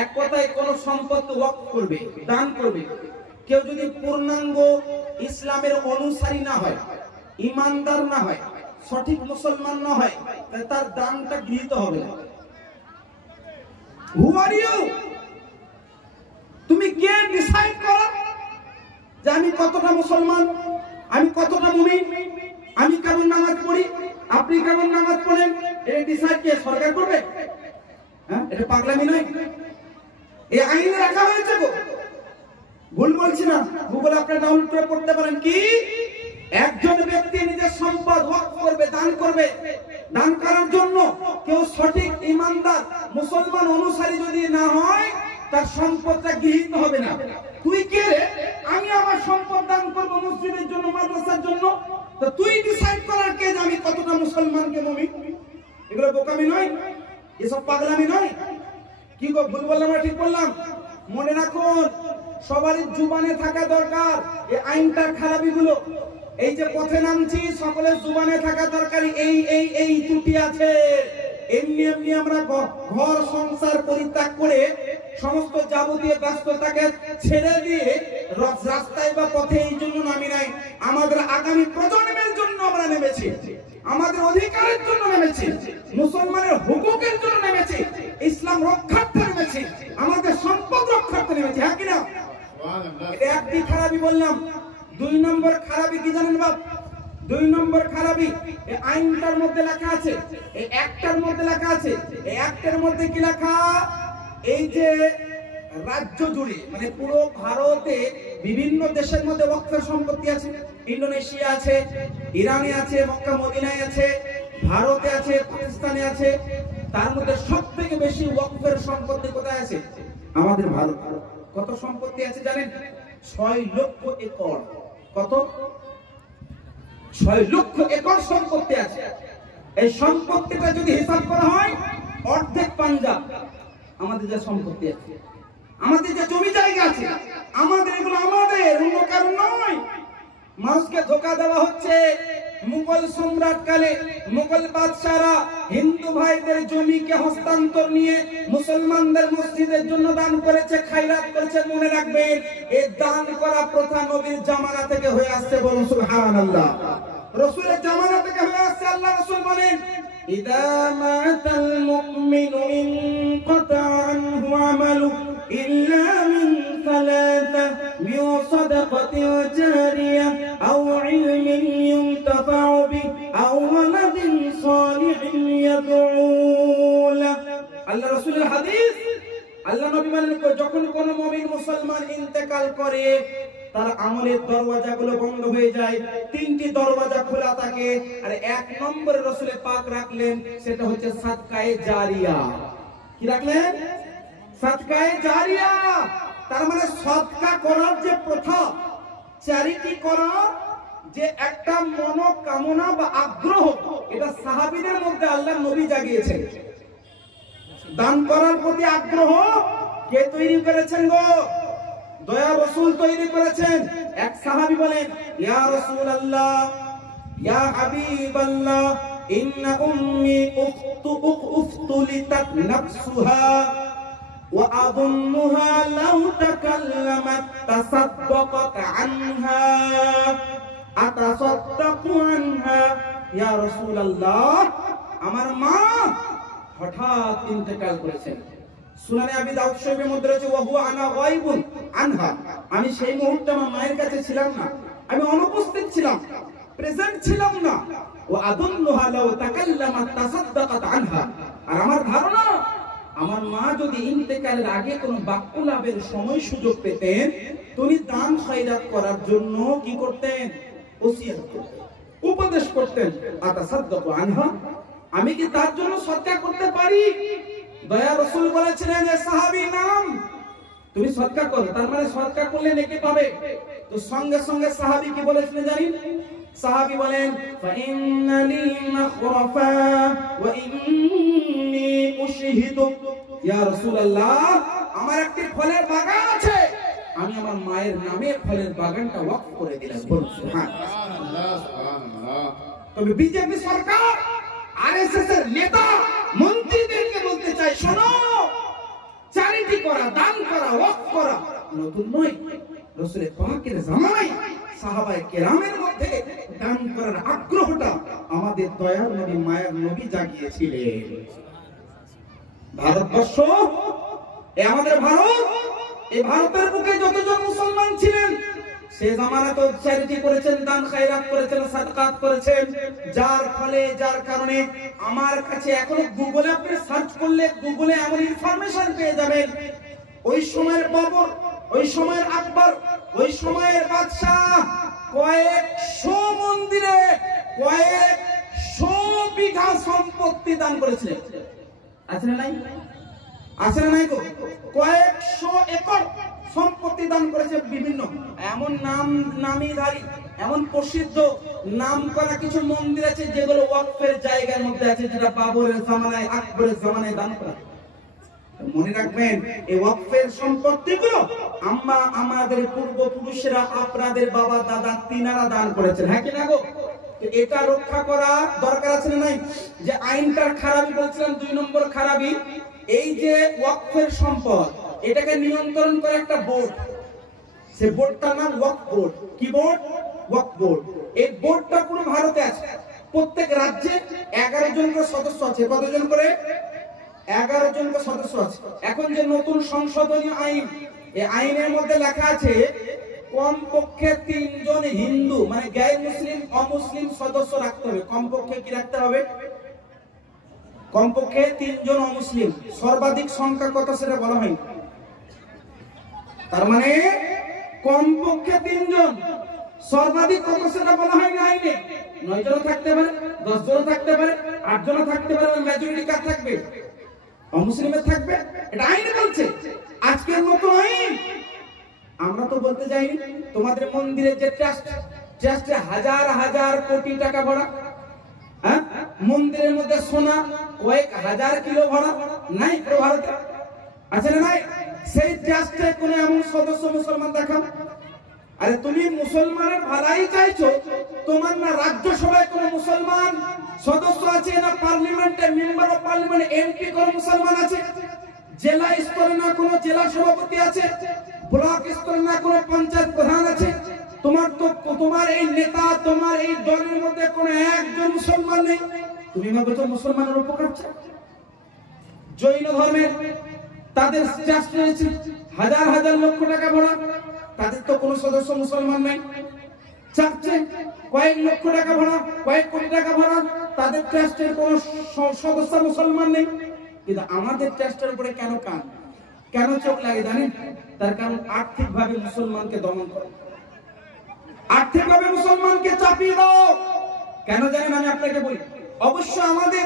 এক কথায় কোন সম্পদ ওয়াকফ করবে, দান করবে, কেউ যদি পূর্ণাঙ্গ ইসলামের অনুসারী না হয়, ইমানদার না হয়, সঠিক মুসলমান না হয়, তাহলে তার দানটা গৃহীত হবে না। Who are you? তুমি কে ডিসাইড করো যে আমি কতটা মুসলমান, আমি কতটা মুমিন, আমি কেমন নামাজ পড়ি, আপনি কেমন নামাজ পড়েন? এটা ডিসাইড কে? সরকার করবে? হ্যাঁ, এটা পাগলামি নয়। এই আইনে রাখা হয়েছে গো, ভুল বলছি না। গুগলে আপনারা ডাউনলোড করে পড়তে পারেন। কি? একজন ব্যক্তি নিজের সম্পদ ওয়াকফ করবে, দান করবে। দান করার জন্য কেউ সঠিক ইমানদার মুসলমান অনুসারী যদি না হয়, তার সম্পদটা গৃহীত হবে না। তুই কে রে? আমি আমার সম্পদ দান করব মসজিদের জন্য, মাদ্রাসার জন্য। তো তুই ডিসাইড করার কে যে আমি কতটা মুসলমানকে মুমিন? এগুলো বোকামি নয়, এসব পাগলামি নয়। কি গো, ভুল বললাম না ঠিক বললাম? মনে রাখুন, সবারই জুবানে থাকা দরকার এই আইনটার খারাপিগুলো। এই যে পথে নামছি, সকলের জুবানে থাকা দরকারি এই ত্রুটি আছে। এমনি আমরা ঘর সংসার পরিত্যাগ করে, সমস্ত যাবতীয় ব্যস্ততাকে ছেড়ে দিয়ে রাস্তায় বা পথে এই জন্য নামি নাই। আমাদের আগামী প্রজন্মের জন্য আমরা নেমেছি, আমাদের অধিকারের জন্য নেমেছি, মুসলমানের হুকুকের জন্য নেমেছি, ইসলাম রক্ষার্থে নেমেছি, আমাদের সম্পদ রক্ষার্থে নেমেছি। হ্যাঁ কিনা? এটা একটি খারাপি বললাম। 2 নম্বর খারাপি কি জানেন বাপ? 2 নম্বর খারাপি এই আইনটার মধ্যে লেখা আছে, এই অ্যাক্টের মধ্যে লেখা আছে। এই অ্যাক্টের মধ্যে কি লেখা? এই যে রাজ্য জুড়ে, মানে পুরো ভারতে বিভিন্ন দেশের মধ্যে ওয়াকফের সম্পত্তি আছে। ইন্দোনেশিয়া আছে, ইরানে আছে, মক্কা মদিনায় আছে, ভারতে আছে, পাকিস্তানে আছে। তার মধ্যে সবথেকে বেশি ওয়াকফের সম্পত্তি কোথায় আছে? আমাদের ভারত। কত সম্পত্তি আছে জানেন? 6 লক্ষ একর। কত? 6 লক্ষ একর সম্পত্তি আছে। এই সম্পত্তিটা যদি হিসাব করা হয়, অর্ধেক পাঞ্জাব আমাদের যে সম্পত্তি আছে, আমাদের যে জমি জায়গা আছে, আমাদের, এগুলো আমাদের, অন্য কারণ নয়। মানুষকে ধোঁকা দেওয়া হচ্ছে, মুঘল সম্রাট কালে মুঘল বাদশারা হিন্দু ভাইদের জমিকে হস্তান্তর নিয়ে মুসলমানদের মসজিদের জন্য দান করেছে, খায়রাত করেছে। মনে রাখবেন, এই দান করা প্রথা নবীর জামানা থেকে হয়ে আসছে। বলুন সুবহানাল্লাহ। রাসূলের জামানা থেকে হয়ে আসছে। আল্লাহ রাসূল বলেন, ইদা মাতাল মুমিনু ইনকাতা আনহু আমালু ইল্লা মিন সালাসা মিন সাদাকাতিন জারিয়া আও ইলমিন ইউনতাফাউ বিহি আও ওয়ালাদিন সালিহিন ইয়াদউ লা। আল্লাহ রাসূলের হাদিস, আল্লাহ নবী বলেন, যখন কোন মুমিন মুসলমান ইন্তেকাল করে তার আমলের দরওয়াজাগুলো বন্ধ হয়ে যায়। তিনটি দরওয়াজা খোলা থাকে, আর এক নম্বরে রাসূল পাক রাখলেন, সেটা হচ্ছে সাদকায়ে জারিয়া। কি রাখলেন? সাদকায়ে জারিয়া। তার মানে সদকা করার যে প্রথা, চ্যারিটি করা যে একটা মনোকামনা বা আগ্রহ, এটা সাহাবীদের মধ্যে আল্লাহর নবী জাগিয়েছেন। দান করার প্রতি আগ্রহ কে তৈরি করেছেন গো? দয়া রাসূল তৈরি করেছেন। এক সাহাবী বলেন, ইয়া রাসূলুল্লাহ, ইয়া হাবিবাল্লাহ, ইন্না উম্মি উফতুলিতাত নাফসুহা ওয়া আযুন্নুহা লাউ তাকাল্লামাত তাসাদ্দাকাত আনহা আতাসাদ্দাকু আনহা। ইয়া রাসূলুল্লাহ, আমার মা হঠাৎ ইন্তেকাল করেছেন। সুনানে আবি দাউদ শরীফের মধ্যে রয়েছে, ওয়া হুয়া আনা গায়বুন আনহা। আমি সেই মুহূর্তে আমার মায়ের কাছে ছিলাম না, আমি অনুপস্থিত ছিলাম, প্রেজেন্ট ছিলাম না। ওয়া আযুন্নুহা লাউ তাকাল্লামাত তাসাদ্দাকাত আনহা। আর আমার ধারণা, আমার মা যদি ইন্তেকালের আগে কোনো বাক্য লাভের সময় সুযোগ পেতেন, তিনি দান খয়রাত করার জন্য কি করতেন? ওসিয়ত করতেন, উপদেশ করতেন। আতাসাদ্দাকু আনহা, আমি কি তার জন্য সদকা করতে পারি? দয়া রাসূল বলেছিলেন, যে সাহাবী নাম, তুমি সদকা করো, তার মানে সদকা করলে নেকি পাবে। তো সঙ্গে সঙ্গে সাহাবী কি বলেছিলেন জানেন? সাহাবী বলেন, ফাইন্নালি মাখরাফা ওয়া ইন্নী উশহিদু। ইয়া রাসূলুল্লাহ, আমার একটি ফলের বাগান আছে, আমি আমার মায়ের নামে ফলের বাগানটা ওয়াকফ করে দিলাম। বলুন সুবহানাল্লাহ, সুবহানাল্লাহ। তবে বিজেপি সরকার, আরএসএস এর নেতা মন্ত্রীদেরকে বলতে চাই, শোনো, চ্যারিটি করা, দান করা, ওয়াকফ করা নতুন নয়। রাসূল পাকের জামানায় সাহাবায়ে কেরামের মধ্যে দান করার আগ্রহটা আমাদের দয়ার নবী, মায়ের নবী জাগিয়েছিলেন। ভারতবর্ষ, আমাদের ভারত, এই ভারতের বুকে যতজন মুসলমান ছিলেন, সে জামানায় তো চ্যারিটি করেছেন, দান খায়রাত করেছেন, সাদকাত করেছেন, যার ফলে, যার কারণে আমার কাছে এখনো গুগলে আপনি সার্চ করলে গুগলে এমন ইনফরমেশন পেয়ে যাবেন, ওই সময়ের বাবর, ওই সময়ের আকবর, ওই সময়ের বাদশাহ কয়েকশো মন্দিরে কয়েকশো বিঘা সম্পত্তি দান করেছিলেন। আছে না নাই? আছে না নাই গো? কয়েকশো একর সম্পত্তি দান করেছে। বিভিন্ন এমন নামীধারী, এমন প্রসিদ্ধ নাম করা কিছু মন্দির আছে যেগুলো ওয়াকফের জায়গার মধ্যে আছে, যেটা বাবরের জামানায়, আকবরের জামানায় দান করা। মনে রাখবেন, এই ওয়াকফের সম্পত্তিগুলো আমাদের পূর্বপুরুষেরা, আপনাদের বাবা দাদা তিনারা দান করেছেন। হ্যাঁ কি না গো? এটা রক্ষা করা দরকার আছে না নাই? যে আইনটার খারাপি বলছিলাম, 2 নম্বর খারাপি, এই যে ওয়াকফের সম্পদ, এটাকে নিয়ন্ত্রণ করে একটা বোর্ড, সে বোর্ডটার নাম ওয়াকফ বোর্ড। কি বোর্ড? ওয়াকফ বোর্ড। এই বোর্ডটা পুরো ভারতে আছে। প্রত্যেক রাজ্যে 11 জন করে সদস্য আছে। কতজন করে? 11 জন করে সদস্য আছে। এখন যে নতুন সংশোধনী আইন, এই আইনের মধ্যে লেখা আছে কমপক্ষে 3 জন হিন্দু, মানে গায়ের মুসলিম, অমুসলিম সদস্য রাখতে হবে। কমপক্ষে কি রাখতে হবে? কমপক্ষে 3 জন অমুসলিম। সর্বাধিক সংখ্যা কত সেটা বলা হয়নি। তার মানে কমপক্ষে 3 জন, সর্বাধিক কত সেটা বলা হয়নি। আইনে 9 জন থাকতে পারে, 10 জন থাকতে পারে, 8 জন থাকতে পারে। মেজরিটি কার থাকবে? অমুসলিমের থাকবে। এটা আইনে বলছে। আজকের মতো আইন আমরা তো বলতে যাইনি। তোমাদের মন্দিরের যে ট্রাস্টে হাজার হাজার কোটি টাকা ভরা, হ্যাঁ, মন্দিরের মধ্যে সোনা কয়েক হাজার কিলো ভরা নাই পুরো ভারতে, আছে না নাই? সেই ট্রাস্টে কোন এমন সদস্য মুসলমান দেখাও, আরে তুমি মুসলমানের ভালাই চাইছো, তোমার না রাজ্যসভায় কোন মুসলমান সদস্য আছে, না পার্লামেন্টে মেম্বার অফ পার্লামেন্ট এমপি কোন মুসলমান আছে, জেলা স্তরে না কোন জেলা সভাপতি আছে, ব্লক স্তরে না কোন পঞ্চায়েত প্রধান আছে। তোমার এই নেতা, তোমার এই দলের মধ্যে কোন একজন মুসলমান নেই। তুমি ভাবছো মুসলমানের উপকার চাও? জৈন ধর্মের তাদের ট্রাস্ট রয়েছে, হাজার হাজার লক্ষ টাকা ভরা, তাদের তো কোনো সদস্য মুসলমান নাই। চার্চে কয়েক লক্ষ টাকা ভরা, কয়েক কোটি টাকা ভরা, তাদের ট্রাস্টের কোনো সদস্য মুসলমান নেই। কিন্তু আমাদের ট্রাস্টের উপরে কেন কান, কেন চোখ লাগে জানেন? তার কারণ আর্থিকভাবে মুসলমানকে দমন করে, আর্থিকভাবে মুসলমানকে চাপিয়ে দাও। কেন জানেন? আমি আপনাকে বলি, অবশ্য আমাদের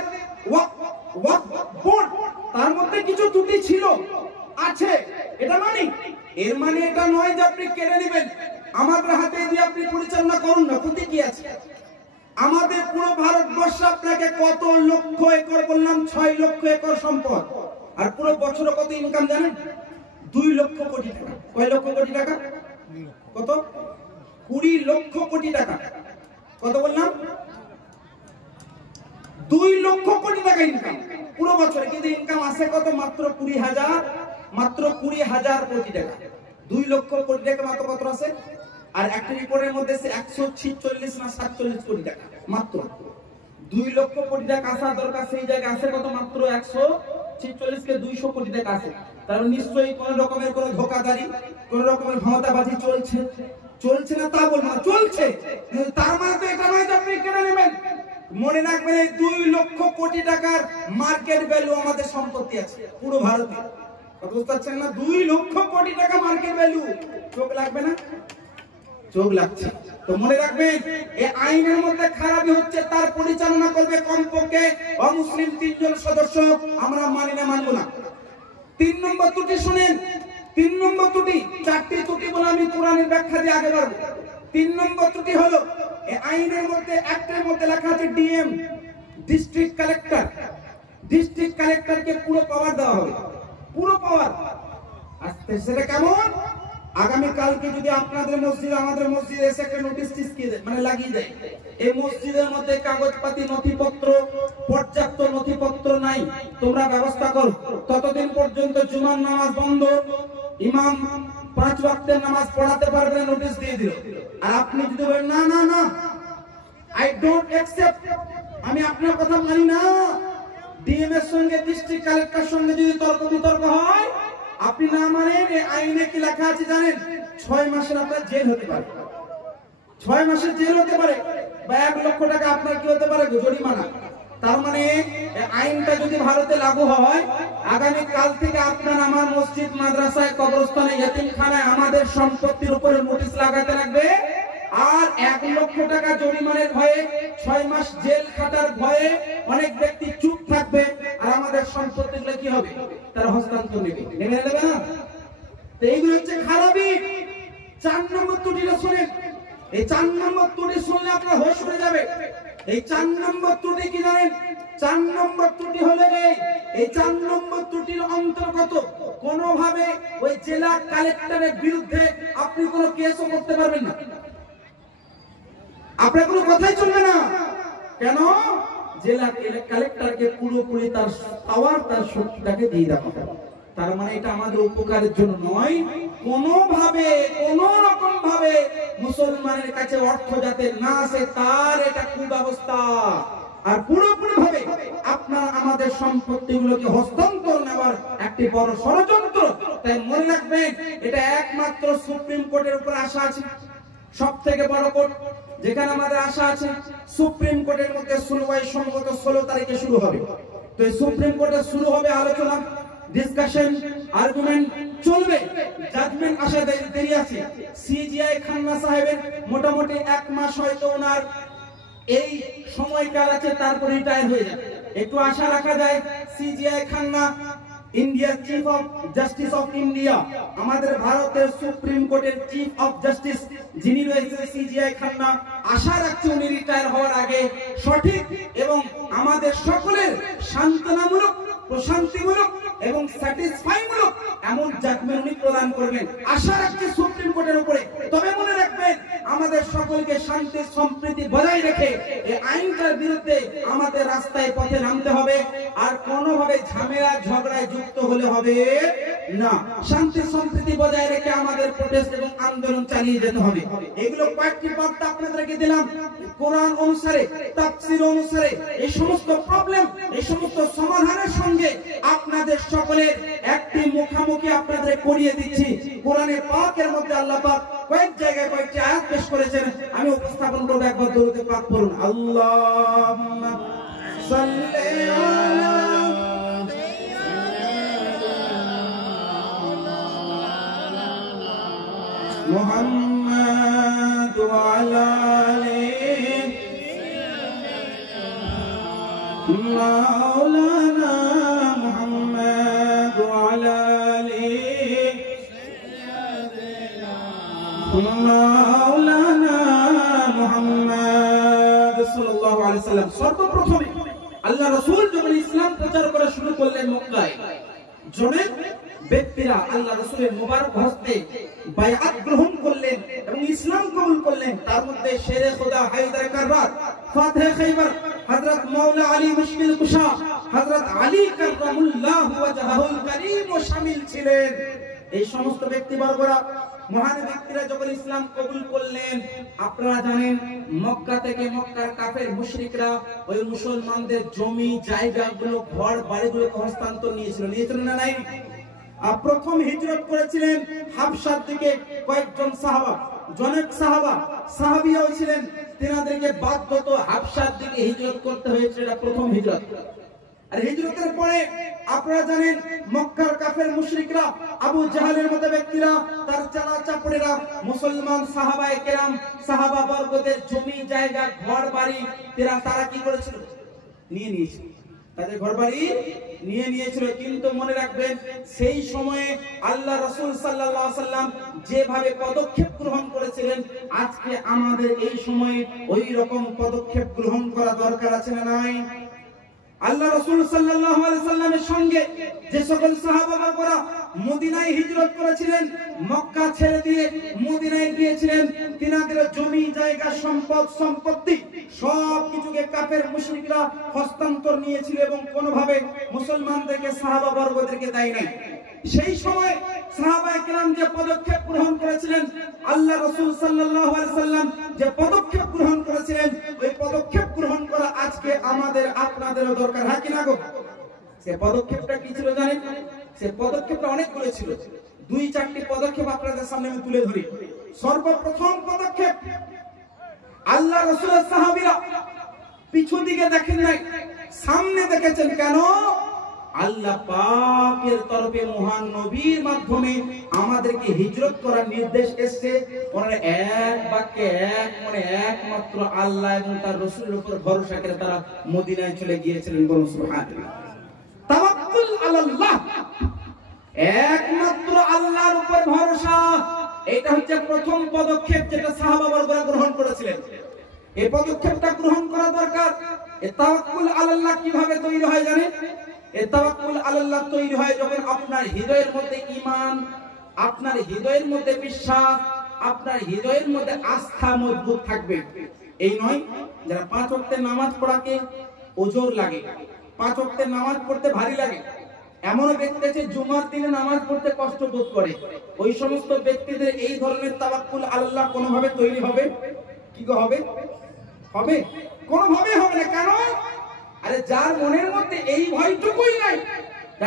ওয়াকফ বোর্ড তার মধ্যে কিছু ত্রুটি ছিল, আছে, এটা মানি। এর মানে এটা নয় যে আপনি কেড়ে নেবেন, আমাদের হাতে দিয়ে আপনি পরিচালনা করুন না। ত্রুটি কি আছে? আমাদের পুরো ভারতবর্ষ আপনাকে কত লক্ষ একর, বললাম 6 লক্ষ একর সম্পদ, আর পুরো বছরে কত ইনকাম জানেন? 2 লক্ষ কোটি টাকা। কয় লক্ষ কোটি টাকা? কত? 20 লক্ষ কোটি টাকা। কত বললাম? 2 লক্ষ কোটি টাকা ইনকাম পুরো বছরে। কিন্তু ইনকাম আসে কত? মাত্র 20,000, মাত্র 20,000 কোটি টাকা। 2 লক্ষ কোটি টাকা মাত্র কত আছে? আর একটা রিপোর্টের মধ্যে 146 না 47 কোটি টাকা মাত্র। 2 লক্ষ কোটি টাকা আসা দরকার, সেই জায়গায় আছে কত? মাত্র 146 কে 200 কোটি টাকা আছে। তার নিশ্চয়ই কোন রকমের কোন ধোঁকাদারি, কোন রকমের ক্ষমতাবাজি চলছে। চলছে না তা বলবো না, চলছে। তার মানে তো এটা নয় যে আপনি কেড়ে নেবেন। মনে রাখবেন, এই 2 লক্ষ কোটি টাকার মার্কেট ভ্যালু আমাদের সম্পত্তি আছে পুরো ভারতে। কথা বুঝতে পারছেন না? 2 লক্ষ কোটি টাকা মার্কেট ভ্যালু। চোখ লাগবে না? চোখ লাগছে। তো মনে রাখবেন, এই আইনের মধ্যে খারাপই হচ্ছে, তার পরিচালনা করবে কমপক্ষে অমুসলিম 3 জন সদস্য। আমরা মানি না, মানবো না। 3 নম্বর ত্রুটি শুনেন, 3 নম্বর ত্রুটি। 4টি ত্রুটি বলে আমি কোরআনের ব্যাখ্যা দিয়ে আগে বাড়বো। 3 নম্বর ত্রুটি হলো, এই আইনের মধ্যে একটার মধ্যে লেখা আছে ডিএম, ডিস্ট্রিক্ট কালেক্টর। ডিস্ট্রিক্ট কালেক্টরকে পুরো পাওয়ার দেওয়া হবে, পুরো পাওয়ার। আজকে সেটা কেমন? আগামী কালকে যদি আপনাদের মসজিদ, আমাদের মসজিদে এসে একটা নোটিশ টিসকিয়ে দেয়, মানে লাগিয়ে দেয়, এই মসজিদের মধ্যে কাগজপাতি, নথিপত্র, পর্যাপ্ত নথিপত্র নাই, তোমরা ব্যবস্থা করো। ততদিন পর্যন্ত জুমার নামাজ বন্ধ, ইমাম 5 ওয়াক্তের নামাজ পড়াতে পারবে, নোটিশ দিয়ে দিল। আর আপনি যদি বলেন না না না, আই ডোন্ট অ্যাকসেপ্ট, আমি আপনার কথা মানি না, ডিএম এর সঙ্গে, ডিস্ট্রিক্ট কালেক্টর সঙ্গে যদি তর্ক বিতর্ক হয়, আপনি না মানেন, এই আইনে কি লেখা আছে জানেন? 6 মাসের আপনার জেল হতে পারে। 6 মাসের জেল হতে পারে, বা 1 লক্ষ টাকা আপনার কি হতে পারে? জরিমানা। তার মানে আইনটা যদি ভারতে লাগু হয়, আগামী কাল থেকে আপনার আমার মসজিদ, মাদ্রাসায়, কবরস্থানে, ইয়েতিমখানায় আমাদের সম্পত্তির উপরে নোটিশ লাগাতে লাগবে। আর 1 লক্ষ টাকা জরিমানার ভয়ে, 6 মাস জেল খাটার ভয়ে অনেক ব্যক্তি চুপ থাকবে, আর আমাদের সম্পত্তিগুলো কি হবে? তারা হস্তান্তর নেবে, নেবে না? তো এইগুলো হচ্ছে খারাপই। 4 নম্বর ত্রুটিটা শুনেন। এই 4 নম্বর ত্রুটি শুনলে আপনার হোশ উড়ে যাবে। এই 4 নম্বর ত্রুটি কি জানেন? 4 নম্বর ত্রুটি হলো এই 4 নম্বর ত্রুটির অন্তর্গত কোনোভাবে ওই জেলা কালেক্টরের বিরুদ্ধে আপনি কোনো কেসও করতে পারবেন না, আপনার কোনো কথাই চলবে না। কেন? জেলা কালেক্টরকে পুরোপুরি তার পাওয়ার, তার শক্তিটাকে দিয়ে দেওয়া হবে। তার মানে এটা আমাদের উপকারের জন্য নয়, কোনোভাবে, কোনো রকম ভাবে মুসলমানের কাছে অর্থ যাতে না আসে, তার এটা কুব্যবস্থা। আর পুরোপুরি ভাবে আপনার আমাদের সম্পত্তিগুলোকে হস্তান্তর নেওয়ার একটি বড় ষড়যন্ত্র। তাই মনে রাখবেন, এটা একমাত্র সুপ্রিম কোর্টের উপর আশা আছে। সব থেকে বড় কোর্ট যেখানে আমাদের আশা আছে, সুপ্রিম কোর্টের মধ্যে শুনানি সম্ভবত 16 তারিখে শুরু হবে। তো এই সুপ্রিম কোর্টে শুরু হবে আলোচনা, ডিসকাশন, আর্গুমেন্ট চলবে, জাজমেন্ট আসা দেরি আছে। সিজিআই খান্না সাহেবের মোটামুটি 1 মাস হয়তো ওনার এই সময়কাল আছে, তারপর রিটায়ার হয়ে যাবে। একটু আশা রাখা যায় সিজিআই খান্না, ইন্ডিয়ার chief of justice of India, আমাদের ভারতের সুপ্রিম কোর্টের চিফ অফ জাস্টিস যিনি রয়েছেন সিজিআই খান্না, আশা রাখছি উনি রিটায়ার হওয়ার আগে সঠিক এবং আমাদের সকলের শান্তনামূলক, প্রশান্তিমূলক, এবং স্যাটিসফাই মূলক এমন জাজমেন্ট উনি প্রদান করবেন। আশা রাখছি সুপ্রিম কোর্টের উপরে। তবে মনে রাখবেন, আমাদের সকলকে শান্তি সম্প্রীতি বজায় রেখে এই আইনটার বিরুদ্ধে আমাদের রাস্তায় পথে নামতে হবে। আর কোনোভাবে ঝামেলা ঝগড়ায় যুক্ত হলে হবে না। শান্তি সম্প্রীতি বজায় রেখে আমাদের প্রোটেস্ট এবং আন্দোলন চালিয়ে যেতে হবে। এগুলো কয়েকটি বার্তা আপনাদেরকে দিলাম। কোরআন অনুসারে, তাফসীর অনুসারে এই সমস্ত প্রবলেম, এই সমস্ত সমাধানের সঙ্গে আপনাদের সকলের একটি মুখামুখি আপনাদের করিয়ে দিচ্ছি। কোরআনে পাকের মধ্যে আল্লাহ পাক কয়েক জায়গায় কয়েকটি আয়াত পেশ করেছেন। আমি উপস্থাপন করব, একবার দরুদে পাক পড়ুন। আল্লাহুম্মা সাল্লি আলা মুহাম্মাদ ওয়া আলা আলি মাওলানা মুহাম্মাদ ওয়া আলা আলি মাওলানা মুহাম্মাদ সাল্লাল্লাহু আলাইহি সাল্লাম। সর্বপ্রথমে আল্লাহ রাসূল যখন ইসলাম প্রচার করা শুরু করলেন মক্কায়, জনের ব্যক্তিরা আল্লাহ রাসূলের মুবারক হস্তে বায়াত গ্রহণ করলেন এবং ইসলাম কবুল করলেন। তার মধ্যে শেরে খোদা হায়দার কাররার, ফাতহে খাইবার, হযরত মাওলা আলী মুশকিল কুশা, হযরত আলী কাররামুল্লাহু ওয়াজহাহুল কারীম শামিল ছিলেন। এই সমস্ত ব্যক্তিবর্গরা, মহান ব্যক্তিরা যখন ইসলাম কবুল করলেন, আপনারা জানেন মক্কা থেকে মক্কার কাফের মুশরিকরা ওই মুসলমানদের জমি জায়গাগুলো, ঘর বাড়িগুলোকে হস্তান্তর নিয়েছিল না নাই? প্রথম হিজরত করেছিলেন হাবশার দিকে কয়েকজন সাহাবা, জনক সাহাবা, সাহাবিয়াও ছিলেন। তেনাদেরকে বাধ্যত হাবশার দিকে হিজরত করতে হয়েছিল। এটা প্রথম হিজরত। আর হিজরতের পরে আপনারা জানেন মক্কার কাফের মুশরিকরা, আবু জাহালের মতো ব্যক্তিরা, তার চালা চাপড়েরা মুসলমান সাহাবায়ে কেরাম, সাহাবা বর্গদের জমি জায়গা ঘর বাড়ি তারা কি করেছিল? নিয়ে নিয়েছিল। তাদের ঘরবাড়ি নিয়ে নিয়েছিল। কিন্তু মনে রাখবেন, সেই সময়ে আল্লাহ রাসূল সাল্লাল্লাহু আলাইহি সাল্লাম যেভাবে পদক্ষেপ গ্রহণ করেছিলেন, আজকে আমাদের এই সময়ে ওই রকম পদক্ষেপ গ্রহণ করা দরকার আছে না নাই? আল্লাহ রাসূল সাল্লাল্লাহু আলাইহি সাল্লামের সঙ্গে যে সকল সাহাবারা মদিনায় হিজরত করেছিলেন, মক্কা ছেড়ে দিয়ে মদিনায় গিয়েছিলেন, তিনাদের জমি জায়গা সম্পদ সম্পত্তি সব কিছুকে কাফের মুশরিকরা হস্তান্তর নিয়েছিল এবং কোনোভাবে মুসলমানদেরকে সাহাবা বর্গদেরকে দেয় নাই। সেই সময় সাহাবায়ে কেরাম যে পদক্ষেপ গ্রহণ করেছিলেন, আল্লাহ রাসূল সাল্লাল্লাহু আলাইহি সাল্লাম যে পদক্ষেপ গ্রহণ করেছিলেন, ওই পদক্ষেপ গ্রহণ করা আজকে আমাদের আপনাদেরও দরকার। হ্যাঁ কিনা গো? সে পদক্ষেপটা কি ছিল জানেন? সে পদক্ষেপটা অনেকগুলো ছিল। দুই চারটি পদক্ষেপ আপনাদের সামনে আমি তুলে ধরি। সর্বপ্রথম পদক্ষেপ, আল্লাহ রাসূলের সাহাবীরা পিছু দিকে দেখেন নাই, সামনে দেখেছেন। কেন? আল্লাহ পাকের তরফে মহান নবীর মাধ্যমে আমাদেরকে হিজরত করার নির্দেশ এসেছে। ওনারা এক বাক্যে এক মনে একমাত্র আল্লাহ এবং তার রাসূলের উপর ভরসা করে তারা মদিনায় চলে গিয়েছিলেন। বলুন সুবহানাল্লাহ। তাওয়াক্কুল আলাল্লাহ, একমাত্র আল্লাহর উপর ভরসা। এটা হচ্ছে প্রথম পদক্ষেপ যেটা সাহাবাবর্গরা গ্রহণ করেছিলেন। এই পদক্ষেপটা গ্রহণ করা দরকার। এই তাওয়াক্কুল আলাল্লাহ কিভাবে তৈরি হয় জানেন? এই তাওয়াক্কুল আলাল্লাহ তৈরি হয় যখন আপনার হৃদয়ের মধ্যে ঈমান, আপনার হৃদয়ের মধ্যে বিশ্বাস, আপনার হৃদয়ের মধ্যে আস্থা মজবুত থাকবে। এই নয় যারা 5 ওয়াক্তের নামাজ পড়াকে ওজোর লাগে, 5 ওয়াক্তের নামাজ পড়তে ভারী লাগে, এমন ব্যক্তি আছে জুমার দিনে নামাজ পড়তে কষ্ট বোধ করে। ওই সমস্ত ব্যক্তিদের এই ধরনের তাওয়াক্কুল আলাল্লাহ কোনোভাবে তৈরি হবে? কি গো হবে? হবে? কোনোভাবে হবে না। কেন? আরে যার মনের মধ্যে এই ভয়টুকুই নাই,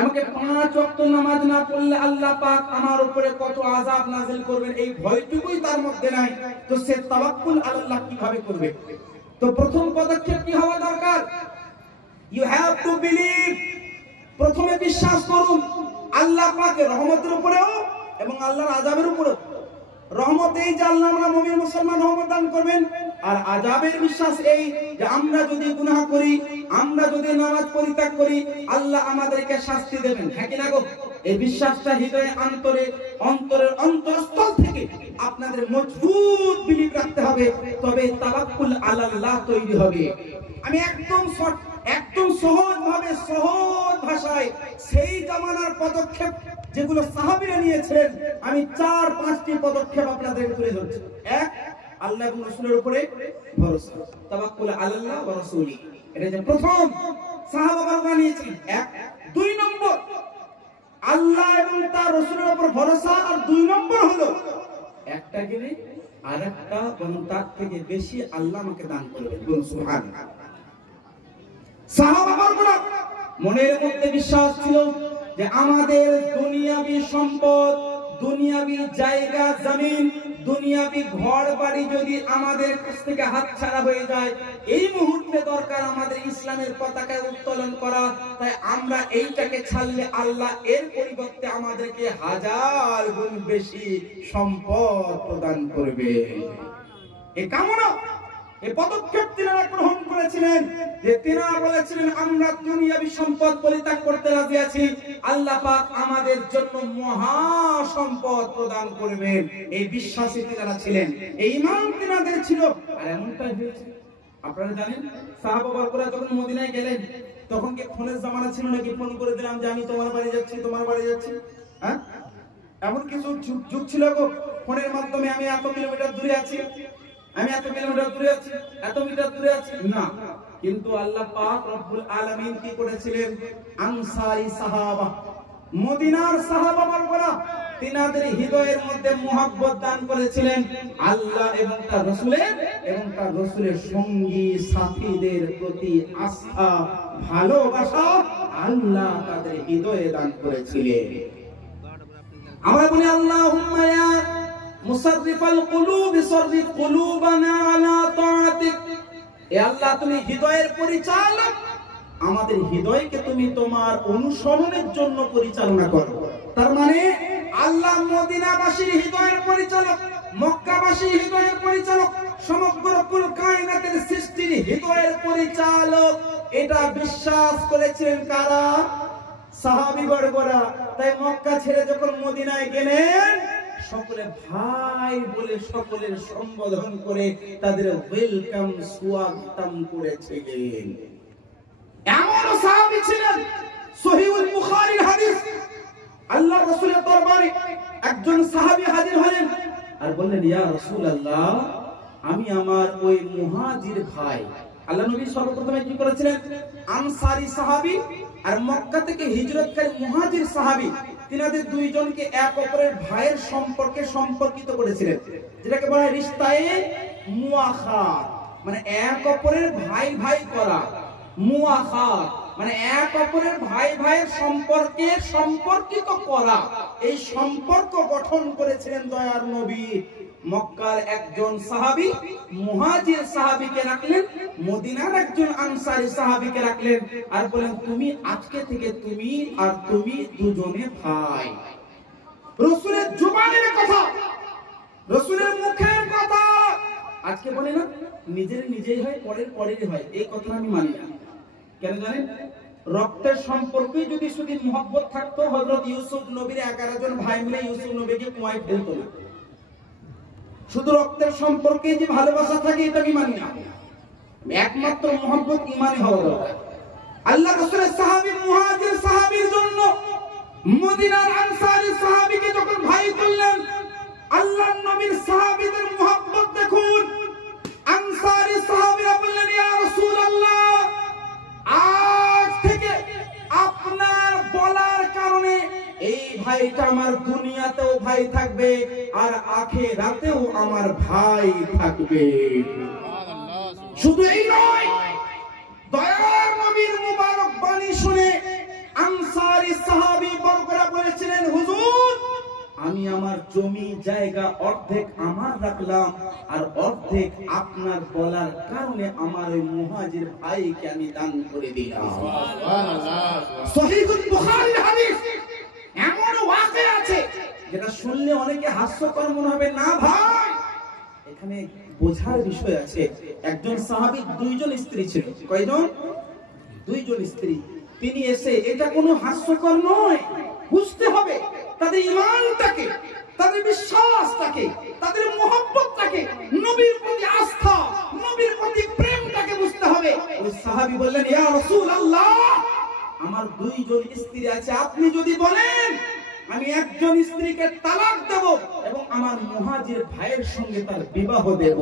আমাকে 5 ওয়াক্ত নামাজ না পড়লে আল্লাহ পাক আমার উপরে কত আযাব নাযিল করবেন, এই ভয়টুকুই তার মধ্যে নাই, তো সে তাওয়াক্কুল আলাল্লাহ কিভাবে করবে? তো প্রথম পদক্ষেপ কি হওয়া দরকার? You have to believe. প্রথমে বিশ্বাস করুন আল্লাহ পাকের রহমতের উপরেও এবং আল্লাহর আযাবের উপরেও। রহমত এই যে আল্লাহ আমরা মুমিন মুসলমান রহমত দান করবেন, আর আযাবের বিশ্বাস এই যে আমরা যদি গুনাহ করি, আমরা যদি নামাজ পরিত্যাগ করি, আল্লাহ আমাদেরকে শাস্তি দেবেন। হ্যাঁ কি না গো? এই বিশ্বাসটা হৃদয়ে অন্তরের অন্তঃস্থল থেকে আপনাদের মজবুত বিলিভ রাখতে হবে, তবে তাওয়াক্কুল আলাল্লাহ তৈরি হবে। আমি একদম সহজ ভাবে সহজ ভাষায় হয় সেই জামানার পদক্ষেপ যেগুলো সাহাবীরা নিয়েছিলেন, আমি 4-5টি পদক্ষেপ আপনাদেরকে তুলে ধরছি। এক, আল্লাহ এবং রাসূলের উপরে ভরসা, তাওয়াক্কুল আলাল্লাহ ওয়া রাসূলি, এটা যে প্রথম সাহাবারা নিয়েছিলেন। এক। 2 নম্বর, আল্লাহ এবং তার রাসূলের উপর ভরসা। আর 2 নম্বর হলো একটা গেলে আরেকটা এবং তার থেকে বেশি আল্লাহ আমাকে দান করবেন। বলুন সুবহানাল্লাহ। সাহাবারা মনের মধ্যে বিশ্বাস ছিল যে আমাদের দুনিয়াবি সম্পদ, দুনিয়াবি জায়গা জমিন, দুনিয়াবি ঘর বাড়ি যদি আমাদের কাছ থেকে হাতছাড়া হয়ে যায়, এই মুহূর্তে দরকার আমাদের ইসলামের পতাকা উত্তোলন করা। তাই আমরা এইটাকে ছাড়লে আল্লাহ এর পরিবর্তে আমাদেরকে 1000 গুণ বেশি সম্পদ প্রদান করবে। এই কামনা, এই পদক্ষেপ তিনারা গ্রহণ করেছিলেন যে তিনারা বলেছিলেন আমরা দুনিয়াবি সম্পদ পরিত্যাগ করতে রাজি আছি, আল্লাহ পাক আমাদের জন্য মহা সম্পদ প্রদান করবেন। এই বিশ্বাসী তিনারা ছিলেন, এই ঈমান তিনাদের ছিল। আর এমনটাই হয়েছে। আপনারা জানেন সাহাবারা যখন মদিনায় গেলেন তখন কি ফোনের জামানা ছিল নাকি? ফোন করে দিলাম যে আমি তোমার বাড়ি যাচ্ছি, তোমার বাড়ি যাচ্ছি। হ্যাঁ, এমন কিছু যুগ ছিল গো, ফোনের মাধ্যমে আমি এত কিলোমিটার দূরে আছি, আমি এত কিলোমিটার দূরে আছি, এত মিটার দূরে আছি না। কিন্তু আল্লাহ পাক রব্বুল আলামিন কি করেছিলেন? আনসারী সাহাবা, মদিনার সাহাবারা তিনাদের হৃদয়ের মধ্যে মুহাব্বত দান করেছিলেন আল্লাহ এবং তার রাসূলের সঙ্গী সাথীদের প্রতি আস্থা, ভালোবাসা আল্লাহ তাদের হৃদয়ে দান করেছিলেন। আমরা বলি আল্লাহুম্মা ইয়া মুসাররিফাল কুলুব সররিফ কুলুবানা আলা তাআতিক। এ আল্লাহ, তুমি হৃদয়ের পরিচালক, আমাদের হৃদয়কে তুমি তোমার অনুসরণের জন্য পরিচালনা করো। তার মানে আল্লাহ মদিনাবাসীর হৃদয়ের পরিচালক, মক্কাবাসীর হৃদয়ের পরিচালক, সমগ্র কুল কায়নাতের সৃষ্টির হৃদয়ের পরিচালক। এটা বিশ্বাস করেছিলেন কারা? সাহাবীগণরা। তাই মক্কা ছেড়ে যখন মদিনায় গেলেন সকলে ভাই বলে সকলের সম্বোধন করে তাদের ওয়েলকাম স্বাগতম করেছিলেন। এমন সাহাবী ছিলেন, সহিহুল বুখারীর হাদিস, আল্লাহর রাসূলের দরবারে একজন সাহাবী হাজির হলেন আর বললেন, ইয়া রাসূলুল্লাহ, আমি আমার ওই মুহাজির ভাই, আল্লাহ নবী সর্বপ্রথমে কি করেছিলেন? আনসারী সাহাবী আর মক্কা থেকে হিজরতকারী মুহাজির সাহাবী, তিনাদের দুইজনকে এক অপরের ভাইয়ের সম্পর্কে সম্পর্কিত করেছিলেন, যেটাকে বলা হয় রিশতায়ে মুআখাত, মানে এক অপরের ভাই ভাই করা। মুআখাত মানে এক অপরের ভাই ভাইয়ের সম্পর্কে সম্পর্কিত করা। এই সম্পর্ক গঠন করেছিলেন দয়ার নবী। মক্কার একজন সাহাবী মুহাজির সাহাবীকে রাখলেন, মদিনার একজন আনসারী সাহাবীকে রাখলেন, আর বলেন তুমি আজকে থেকে তুমি আর তুমি দুজনে ভাই। রাসূলের জবানের কথা, রাসূলের মুখের কথা। আজকে বলে না নিজের নিজেই হয়, পরের পরেরই হয়, এই কথা আমি মানি না। কেন জানেন? রক্তের সম্পর্কে যদি শুধু মহব্বত থাকতো, হযরত ইউসুফ নবীর 11 জন ভাই মিলে ইউসুফ নবীকে কুয়ায় ফেলতো না। শুধু রক্তের সম্পর্কে যে ভালোবাসা থাকে এটা আমি মানি না। একমাত্র মহব্বত ঈমানে হওয়া দরকার। আল্লাহ রাসূলের সাহাবী মুহাজির সাহাবীর জন্য মদিনার আনসারী সাহাবীকে যখন ভাই করলেন, আল্লাহর নবীর সাহাবীদের মহব্বত দেখুন। আনসারী সাহাবীরা বললেন, ইয়া রাসূলুল্লাহ, আজ থেকে আপনার বলার কারণে এই ভাইটা আমার দুনিয়াতেও ভাই থাকবে আর আখিরাতেও আমার ভাই থাকবে। শুধু এই নয়, দয়ার নবীর মুবারক বাণী শুনে আনসারী সাহাবী বর্গরা বলেছিলেন, হুজুর, আমি আমার জমি জায়গা অর্ধেক আমার রাখলাম আর অর্ধেক আপনার বলার কারণে আমার ওই মুহাজির ভাইকে আমি দান করে দিলাম। সুবহানাল্লাহ। সহিহুল বুখারীর হাদিস। এমন ওয়াকিয়া আছে যেটা শুনলে অনেকে হাস্যকর মনে হবে। না ভাই, এখানে বোঝার বিষয় আছে। একজন সাহাবী 2 জন স্ত্রী ছিল। কয়জন? 2 জন স্ত্রী। তিনি এসে, এটা কোনো হাস্যকর নয়, বুঝতে হবে তাদের ঈমানটাকে, তাদের বিশ্বাসটাকে, তাদের মুহাব্বতটাকে, নবীর প্রতি আস্থা, নবীর প্রতি প্রেমটাকে বুঝতে হবে। ওই সাহাবী বললেন, ইয়া রাসূলুল্লাহ, আমার 2 জন স্ত্রী আছে, আপনি যদি বলেন আমি একজন স্ত্রীকে তালাক দেব এবং আমার মুহাজির ভাইয়ের সঙ্গে তার বিবাহ দেব।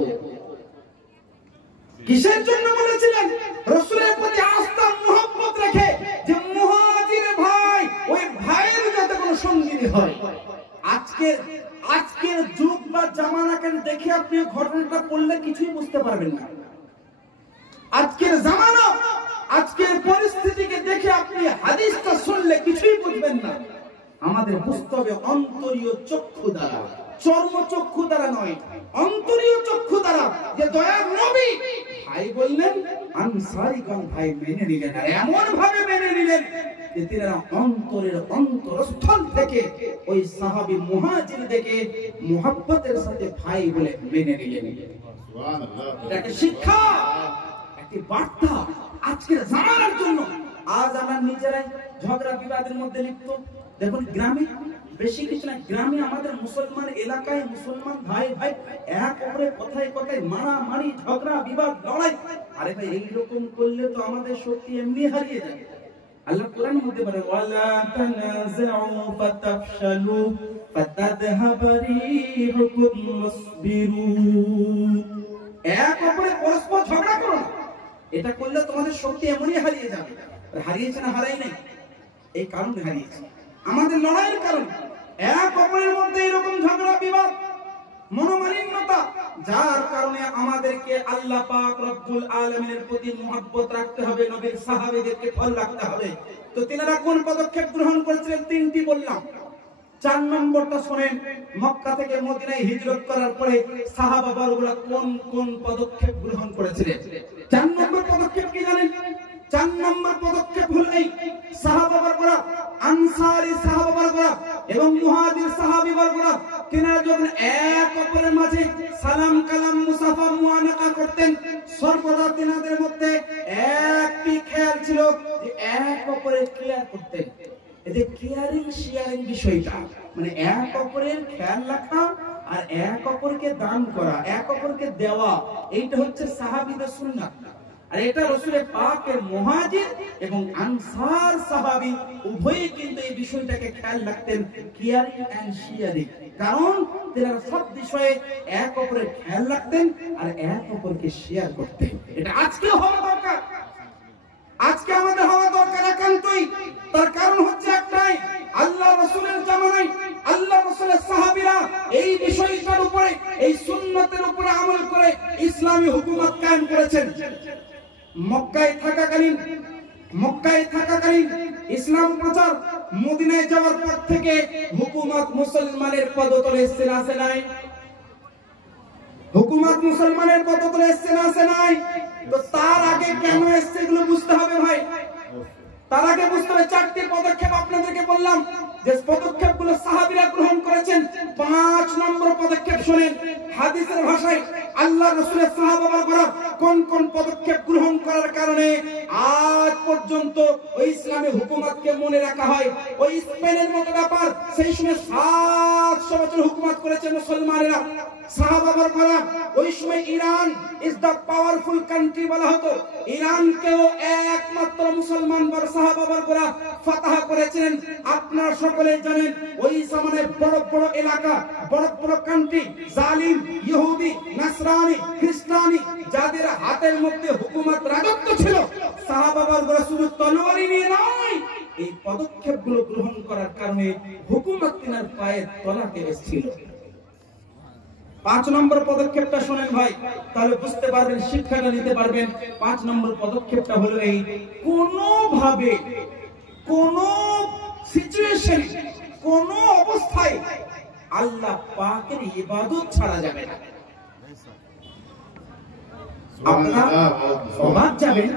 কিসের জন্য বলেছিলেন? রাসূলের প্রতি আস্থা মুহাব্বত রেখে, যে মুহাজির ভাই ওই ভাইয়ের যাতে কোনো সঙ্গী হয়। আজকের যুগ বা জামানাকে দেখে আপনি ঘটনাটা পড়লে কিছুই বুঝতে পারবেন না। আজকের জামানা, আজকের পরিস্থিতিকে দেখে আপনি হাদিসটা শুনলে কিছুই বুঝবেন না। আমাদের বুঝতে হবে অন্তরীয় চক্ষু দ্বারা, চর্ম চক্ষু দ্বারা নয়, অন্তরীয় চক্ষু দ্বারা। যে দয়ার নবী ভাই বললেন, আনসারীগণ ভাই মেনে নিলেন, আর এমন ভাবে মেনে নিলেন যে তিনারা অন্তরের অন্তরস্থল থেকে ওই সাহাবী মুহাজির দেখে মুহাব্বতের সাথে ভাই বলে মেনে নিলেন। সুবহানাল্লাহ। এটাকে শিক্ষা, একটি বার্তা আজকের জামানার জন্য। আজ আমরা নিজেরাই ঝগড়া বিবাদের মধ্যে লিপ্ত। দেখুন গ্রামে, বেশি কিছু না, গ্রামে আমাদের মুসলমান এলাকায় মুসলমান ভাই ভাই এক অপরের কথায় কথায় মারামারি, ঝগড়া বিবাদ, লড়াই। আরে ভাই এইরকম করলে তো আমাদের শক্তি এমনি হারিয়ে যাবে। আল্লাহ কোরআনের মধ্যে বলে, ওয়ালা তানাযাউ ফাতাফশালু ফাতাযহাবা রিহুকুম ওয়াসবিরু। এক অপরের পরস্পর ঝগড়া করো না, এটা করলে তোমাদের শক্তি এমনি হারিয়ে যাবে। হারিয়েছে না হারাই নাই, এই কারণে হারিয়েছে, আমাদের লড়াইয়ের কারণে। এক অপরের মধ্যে এরকম ঝগড়া বিবাদ, মনোমালিন্যতা, যার কারণে আমাদেরকে আল্লাহ পাক রব্বুল আলামিনের প্রতি মুহাব্বত রাখতে হবে, নবীর সাহাবীদেরকে ফলো রাখতে হবে। তো তিনারা কোন পদক্ষেপ গ্রহণ করেছিলেন? 3টি বললাম। 4 নম্বরটা শুনেন, মক্কা থেকে মদিনায় হিজরত করার পরে সাহাবাগণরা কোন কোন পদক্ষেপ গ্রহণ করেছিলেন? 4 নম্বর পদক্ষেপ কি জানেন? 4 নম্বর পদক্ষেপ হল এই, সাহাবাগণরা, আনসারী সাহাবাগণরা এবং মুহাজির সাহাবীগণরা তিনারা যখন এক অপরের মাঝে সালাম কালাম মুসাফা মুআনাকা করতেন, সর্বদা তিনাদের মধ্যে একটি খেয়াল ছিল যে এক অপরের কেয়ার করতেন। এই যে কেয়ারিং শেয়ারিং বিষয়টা, মানে এক অপরের খেয়াল রাখা আর এক অপরকে দান করা, এক অপরকে দেওয়া, এইটা হচ্ছে সাহাবীদের সুন্নাত। আর এটা রাসূলের পাকের মুহাজির এবং আনসার সাহাবী উভয়ই কিন্তু এই বিষয়টাকে খেয়াল রাখতেন, কেয়ারিং এন্ড শেয়ারিং। কারণ তারা সব বিষয়ে এক অপরের খেয়াল রাখতেন আর এক অপরকে শেয়ার করতেন। এটা আজকে হওয়া দরকার, আজকে আমাদের হওয়া দরকার একান্তই। তার কারণ হচ্ছে একটাই, আল্লাহ রাসূলের জামানায় আল্লাহ রাসূলের সাহাবীরা এই বিষয়টার উপরে, এই সুন্নতের উপরে আমল করে ইসলামী হুকুমত কায়েম করেছেন। মক্কায় থাকাকালীন ইসলাম প্রচার, মদিনায় যাওয়ার পর থেকে হুকুমত মুসলমানের পদতলে এসেছে না আসে নাই? হুকুমত মুসলমানের পদতলে এসেছে না আসে নাই? তো তার আগে কেন এসেছে এগুলো বুঝতে হবে ভাই। তার আগে বুঝতে হবে 4টি পদক্ষেপ আপনাদেরকে বললাম, যে পদক্ষেপগুলো সাহাবীরা গ্রহণ করেছেন। 5 নম্বর পদক্ষেপ শুনেন, হাদিসের ভাষায় আল্লাহ রাসূলের সাহাবাগণরা কোন কোন পদক্ষেপ গ্রহণ করার কারণে আজ পর্যন্ত ওই ইসলামী হুকুমতকে মনে রাখা হয়। ওই স্পেনের মতো ব্যাপার, সেই সময় 700 বছর হুকুমত করেছে মুসলমানেরা, সাহাবাগণরা। ওই সময় Iran is the powerful country বলা হতো। ইরানকেও একমাত্র মুসলমান বড় সাহাবাগণরা ফাতহ করেছিলেন। আপনারা সকলে জানেন ওই জামানায় বড় বড় এলাকা, বড় বড় কান্ট্রি, জালিম ইহুদি, নাসরানি, খ্রিস্টানি, যাদের হাতের মধ্যে হুকুমত রাজত্ব ছিল, সাহাবাগণরা শুধু তলোয়ারি নিয়ে নয়, এই পদক্ষেপগুলো গ্রহণ করার কারণে হুকুমত তিনার পায়ের তলাতে এসেছিল। 5 নম্বর পদক্ষেপটা শুনেন ভাই, তাহলে বুঝতে পারবেন, শিক্ষাটা নিতে পারবেন। 5 নম্বর পদক্ষেপটা হলো এই, কোনোভাবে, কোন সিচুয়েশনে, কোন অবস্থায় আল্লাহ পাকের ইবাদত ছাড়া যাবে না। আপনারা অবাক যাবেন,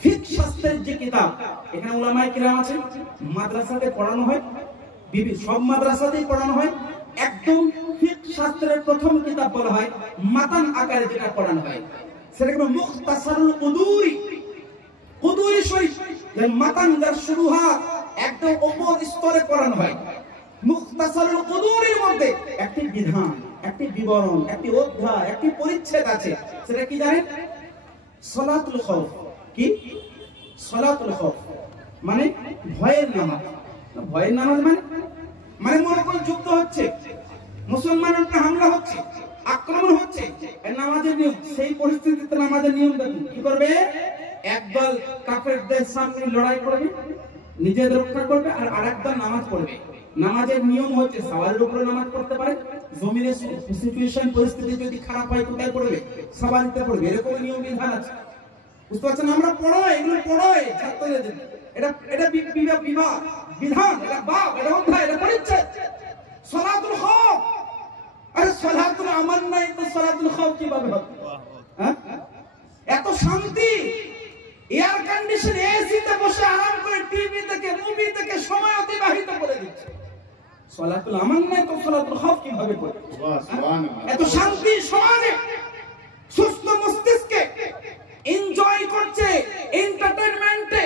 ফিকহ শাস্ত্রের যে কিতাব, এখানে উলামায়ে কিরাম আছেন, মাদ্রাসাতে পড়ানো হয়, সব মাদ্রাসাতেই পড়ানো হয়। একদম ফিকহ শাস্ত্রের প্রথম কিতাব বলা হয়, মাতান আকারে যেটা পড়ানো হয়, সেটাকে মুখতাসারুল কুদুরি, কুদুরি শরীফ, যে মাতান যার শুরুহাত একদম উপর স্তরে পড়ানো হয়। মুখতাসারুল কুদুরির মধ্যে একটি বিধান, একটি বিবরণ, একটি অধ্যায়, একটি পরিচ্ছেদ আছে। সেটা কি জানেন? সালাতুল খাউফ। কি? সালাতুল খাউফ। মানে ভয়ের নামাজ। ভয়ের নামাজ মানে মনে করুন যুদ্ধ হচ্ছে, মুসলমানের উপরে হামলা হচ্ছে, আক্রমণ হচ্ছে, নামাজের নিয়ম, সেই পরিস্থিতিতে নামাজের নিয়ম দেখুন কি করবে। একদল কাফেরদের সামনে লড়াই করবে, নিজেদের রক্ষা করবে, আর আরেকদল নামাজ পড়বে। নামাজের নিয়ম হচ্ছে সাওয়ারের উপরে নামাজ পড়তে পারে, জমিনের সিচুয়েশন পরিস্থিতি যদি খারাপ হয় কোথায় পড়বে, সাওয়ারিতে পড়বে, এরকম নিয়ম বিধান আছে। বুঝতে পারছেন? আমরা পড়াই, এগুলো পড়াই ছাত্রদের, এটা বিধান, এটা বাপ, এটা অধ্যায়, এটা পরিচ্ছেদ। সালাতুল খাউফ, আরে সালাতুল আমান নাই তো সালাতুল খাউফ কিভাবে হবে? হ্যাঁ, এত শান্তি, এয়ার কন্ডিশন, এসিতে বসে আরাম করে টিভি থেকে মুভি থেকে সময় অতিবাহিত করে দিচ্ছে। সালাতুল আমান নাই তো সালাতুল খাউফ কিভাবে পড়বে? এত শান্তি সমাজে, সুস্থ মস্তিষ্কে এনজয় করছে, এন্টারটেইনমেন্টে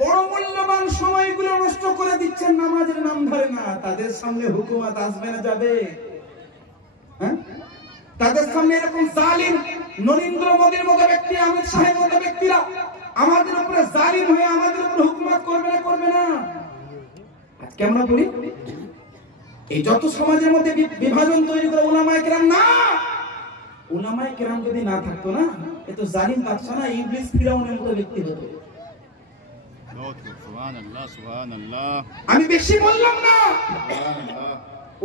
বড় মূল্যবান সময়গুলো নষ্ট করে দিচ্ছেন, নামাজের নাম ধরে না। তাদের সামনে হুকুমত আসবে না, যাবে? হ্যাঁ, তাদের সামনে এরকম জালিম নরেন্দ্র মোদীর মতো ব্যক্তি, অমিত শাহের মতো ব্যক্তিরা আমাদের উপরে জালিম হয়ে আমাদের উপরে হুকুমত করবে না, করবে না। আজকে আমরা বলি এই যত সমাজের মধ্যে বিভাজন তৈরি করে উলামায়ে কেরাম না, উলামায়ে কেরাম যদি না থাকতো না, এ তো জালিম বাদশা না, ইবলিস ফিরাউনের মতো ব্যক্তি হতো। সুবহানাল্লাহ, সুবহানাল্লাহ, আমি বেশি বললাম না।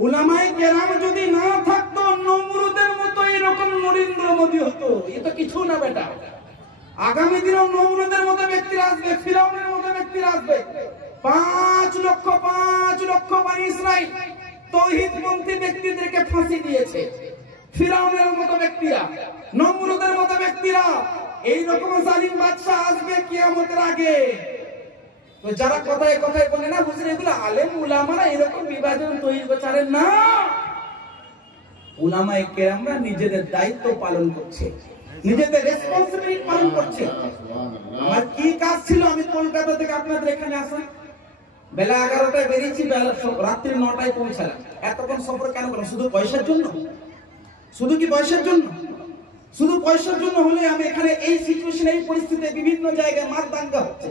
উলামায়ে কেরাম যদি না থাকতো, নমরুদের মতো এরকম নরেন্দ্র মোদী হতো। এ তো কিছু না বেটা। আগামী দিনে নমরুদের মতো ব্যক্তিরা আসবে, ফিরাউনের মতো ব্যক্তিরা আসবে। 5 লক্ষ বনি ইসরাইল তাওহীদপন্থী ব্যক্তিদেরকে ফাঁসি দিয়েছে। ফিরাউনের মতো ব্যক্তিরা, নমরুদের মতো ব্যক্তিরা, এই রকম জালিম বাদশা আসবে কিয়ামতের আগে। তো যারা কথায় কথায় বলে না, বুঝলেন, এগুলো আলেম উলামারা এরকম বিভাজন তৈরি করছেন না। উলামায়ে কেরামরা নিজেদের দায়িত্ব পালন করছে, নিজেদের রেসপন্সিবিলিটি পালন করছে। আমার কি কাজ ছিল? আমি কলকাতা থেকে আপনাদের এখানে আসা, বেলা 11টায় বেরিয়েছি, রাত্রি 9টায় পৌঁছালাম। এতক্ষণ সফর কেন করলাম? শুধু পয়সার জন্য? শুধু কি পয়সার জন্য? শুধু পয়সার জন্য হলে আমি এখানে এই সিচুয়েশন, এই পরিস্থিতিতে বিভিন্ন জায়গায় মারদাঙ্গা হচ্ছে,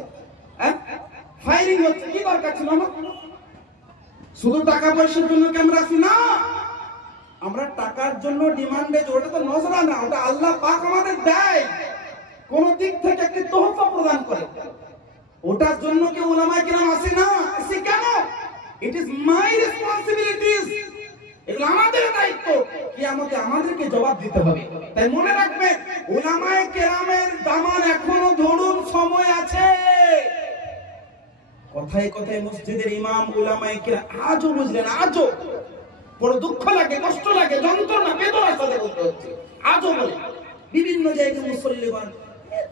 ফায়ারিং হচ্ছে, কি দরকার ছিল আমার? শুধু টাকা পয়সার জন্য কি আমরা আসি? না, আমরা টাকার জন্য ডিমান্ডে, ওটা তো নজরা না, ওটা আল্লাহ পাক আমাদের দেয়, কোন দিক থেকে একটি তোহফা প্রদান করে। ওটার জন্য কি উলামায়ে কেরাম আসে না? আসে কেন? ইট ইজ মাই রেসপন্সিবিলিটিস, এগুলো আমাদের দায়িত্ব, কিয়ামতে আমাদেরকে জবাব দিতে হবে। তাই মনে রাখবেন, উলামায়ে কেরামের দামান এখনো ধরুন, সময় আছে। কথায় কথায় মসজিদের ইমাম উলামায়ে কেরাম আজও, বুঝলেন, আজও বড় দুঃখ লাগে, কষ্ট লাগে, যন্ত্রণা, বেদনার সাথে বলতে হচ্ছে। আজও বলে বিভিন্ন জায়গায় মুসল্লিগণ,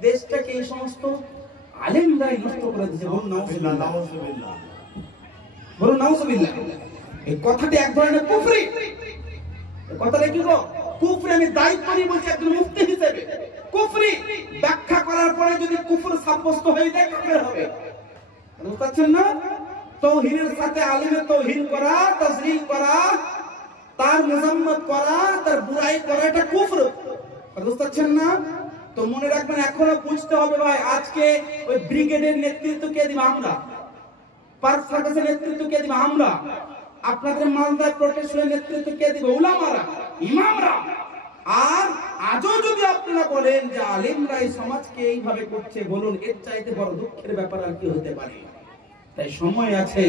দেশটাকে এই সমস্ত আলেমরাই নষ্ট করে দিয়েছে। বলুন নাউজুবিল্লাহ, বলুন নাউজুবিল্লাহ। এই কথাটি এক ধরনের কুফরি। এই কথাটা কি গো? কুফরি। আমি দায়িত্ব নিয়ে বলছি একজন মুফতি হিসেবে, কুফরি ব্যাখ্যা করার পরে যদি কুফর সাব্যস্ত হয়ে যায়, কাফের হবে। বুঝতে পারছেন না? তাওহীদের সাথে আলিমের তাওহীন করা, তাজরিল করা, তার মুজাম্মত করা, তার বুরাই করা, এটা কুফর। বুঝতে পারছেন না? তো মনে রাখবেন, এখনো বুঝতে হবে ভাই, আজকে ওই ব্রিগেডের নেতৃত্ব কে দিব? আমরা। পার্ক সার্কাসের নেতৃত্ব কে দিব? আমরা। আপনাদের মালদা প্রোটেস্টের নেতৃত্ব কে দিব? উলামারা, ইমামরা। আর আজও যদি আপনারা বলেন যে আলেমরা এই সমাজকে এইভাবে করছে, বলুন এর চাইতে বড় দুঃখের ব্যাপার আর কি হতে পারে? তাই সময় আছে,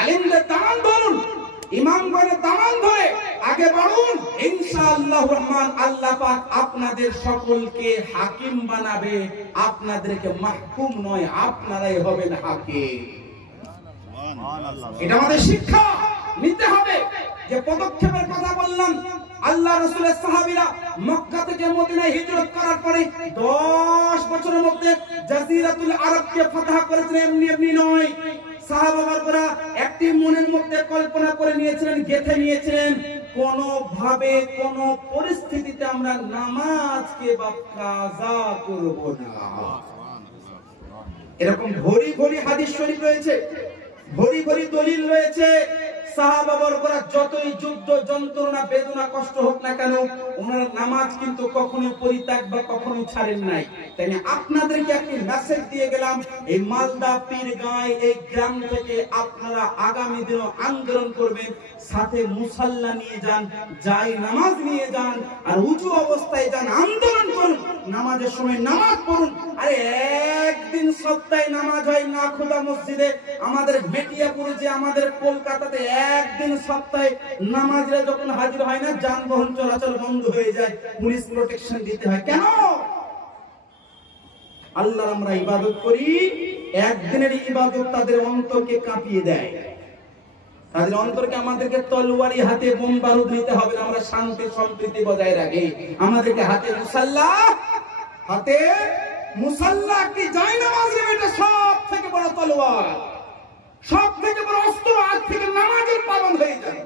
আলেমদের দামান ধরুন, ইমামগণের দামান ধরে আগে বাড়ুন। ইনশাআল্লাহর রহমান, আল্লাহ পাক আপনাদের সকলকে হাকিম বানাবে, আপনাদেরকে মাহকুম নয়, আপনারাই হবেন হাকিম। এটা আমাদের শিক্ষা নিতে হবে। যে পদক্ষেপের কথা বললাম, আল্লাহ রাসূলের সাহাবীরা মক্কা থেকে মদিনায় হিজরত করার পরে 10 বছরের মধ্যে জাজিরাতুল আরবকে ফাতহ করেছিলেন, এমনি এমনি নয়। সাহাবারা একটি মনের মধ্যে কল্পনা করে নিয়েছিলেন, গেঁথে নিয়েছিলেন, কোন ভাবে কোন পরিস্থিতিতে আমরা নামাজকে বা কাজা করব না। এরকম ভরি ভরি হাদিস শরীফ রয়েছে, ভরি ভরি দলিল রয়েছে। সাহাবাবর্গরা যতই যুদ্ধ যন্ত্রণা বেদনা কষ্ট হোক না কেন ওনারা নামাজ কিন্তু কখনো পরিত্যাগ বা কখনো ছাড়েন নাই। তাই আপনাদেরকে একটি মেসেজ দিয়ে গেলাম, এই মালদা পীরগাঁয় এই গ্রাম থেকে আপনারা আগামী দিনে আন্দোলন করবেন, সাথে মুসাল্লা নিয়ে যান, যাই নামাজ নিয়ে যান, আর উঁচু অবস্থায় যান, আন্দোলন করুন, নামাজের সময় নামাজ পড়ুন। আরে একদিন সপ্তাহে নামাজ হয় না খোদা মসজিদে, আমাদের মেটিয়াপুরে যে আমাদের কলকাতাতে একদিন সপ্তাহে নামাজরা যখন হাজির হয় না, যানবাহন চলাচল বন্ধ হয়ে যায়, পুলিশ প্রোটেকশন দিতে হয়। কেন? আল্লাহর আমরা ইবাদত করি, একদিনের ইবাদত তাদের অন্তরকে কাঁপিয়ে দেয়, তাদের অন্তরকে আমাদেরকে তলোয়ারি হাতে বোম বারুদ নিতে হবে না, আমরা শান্তি সম্প্রীতি বজায় রাখি। আমাদেরকে হাতে মুসাল্লা কি যায় নামাজের, এটা সব থেকে বড় তলোয়ার, সব থেকে বড় অস্ত্র। আজ থেকে নামাজের পাবন্দ হয়ে যান,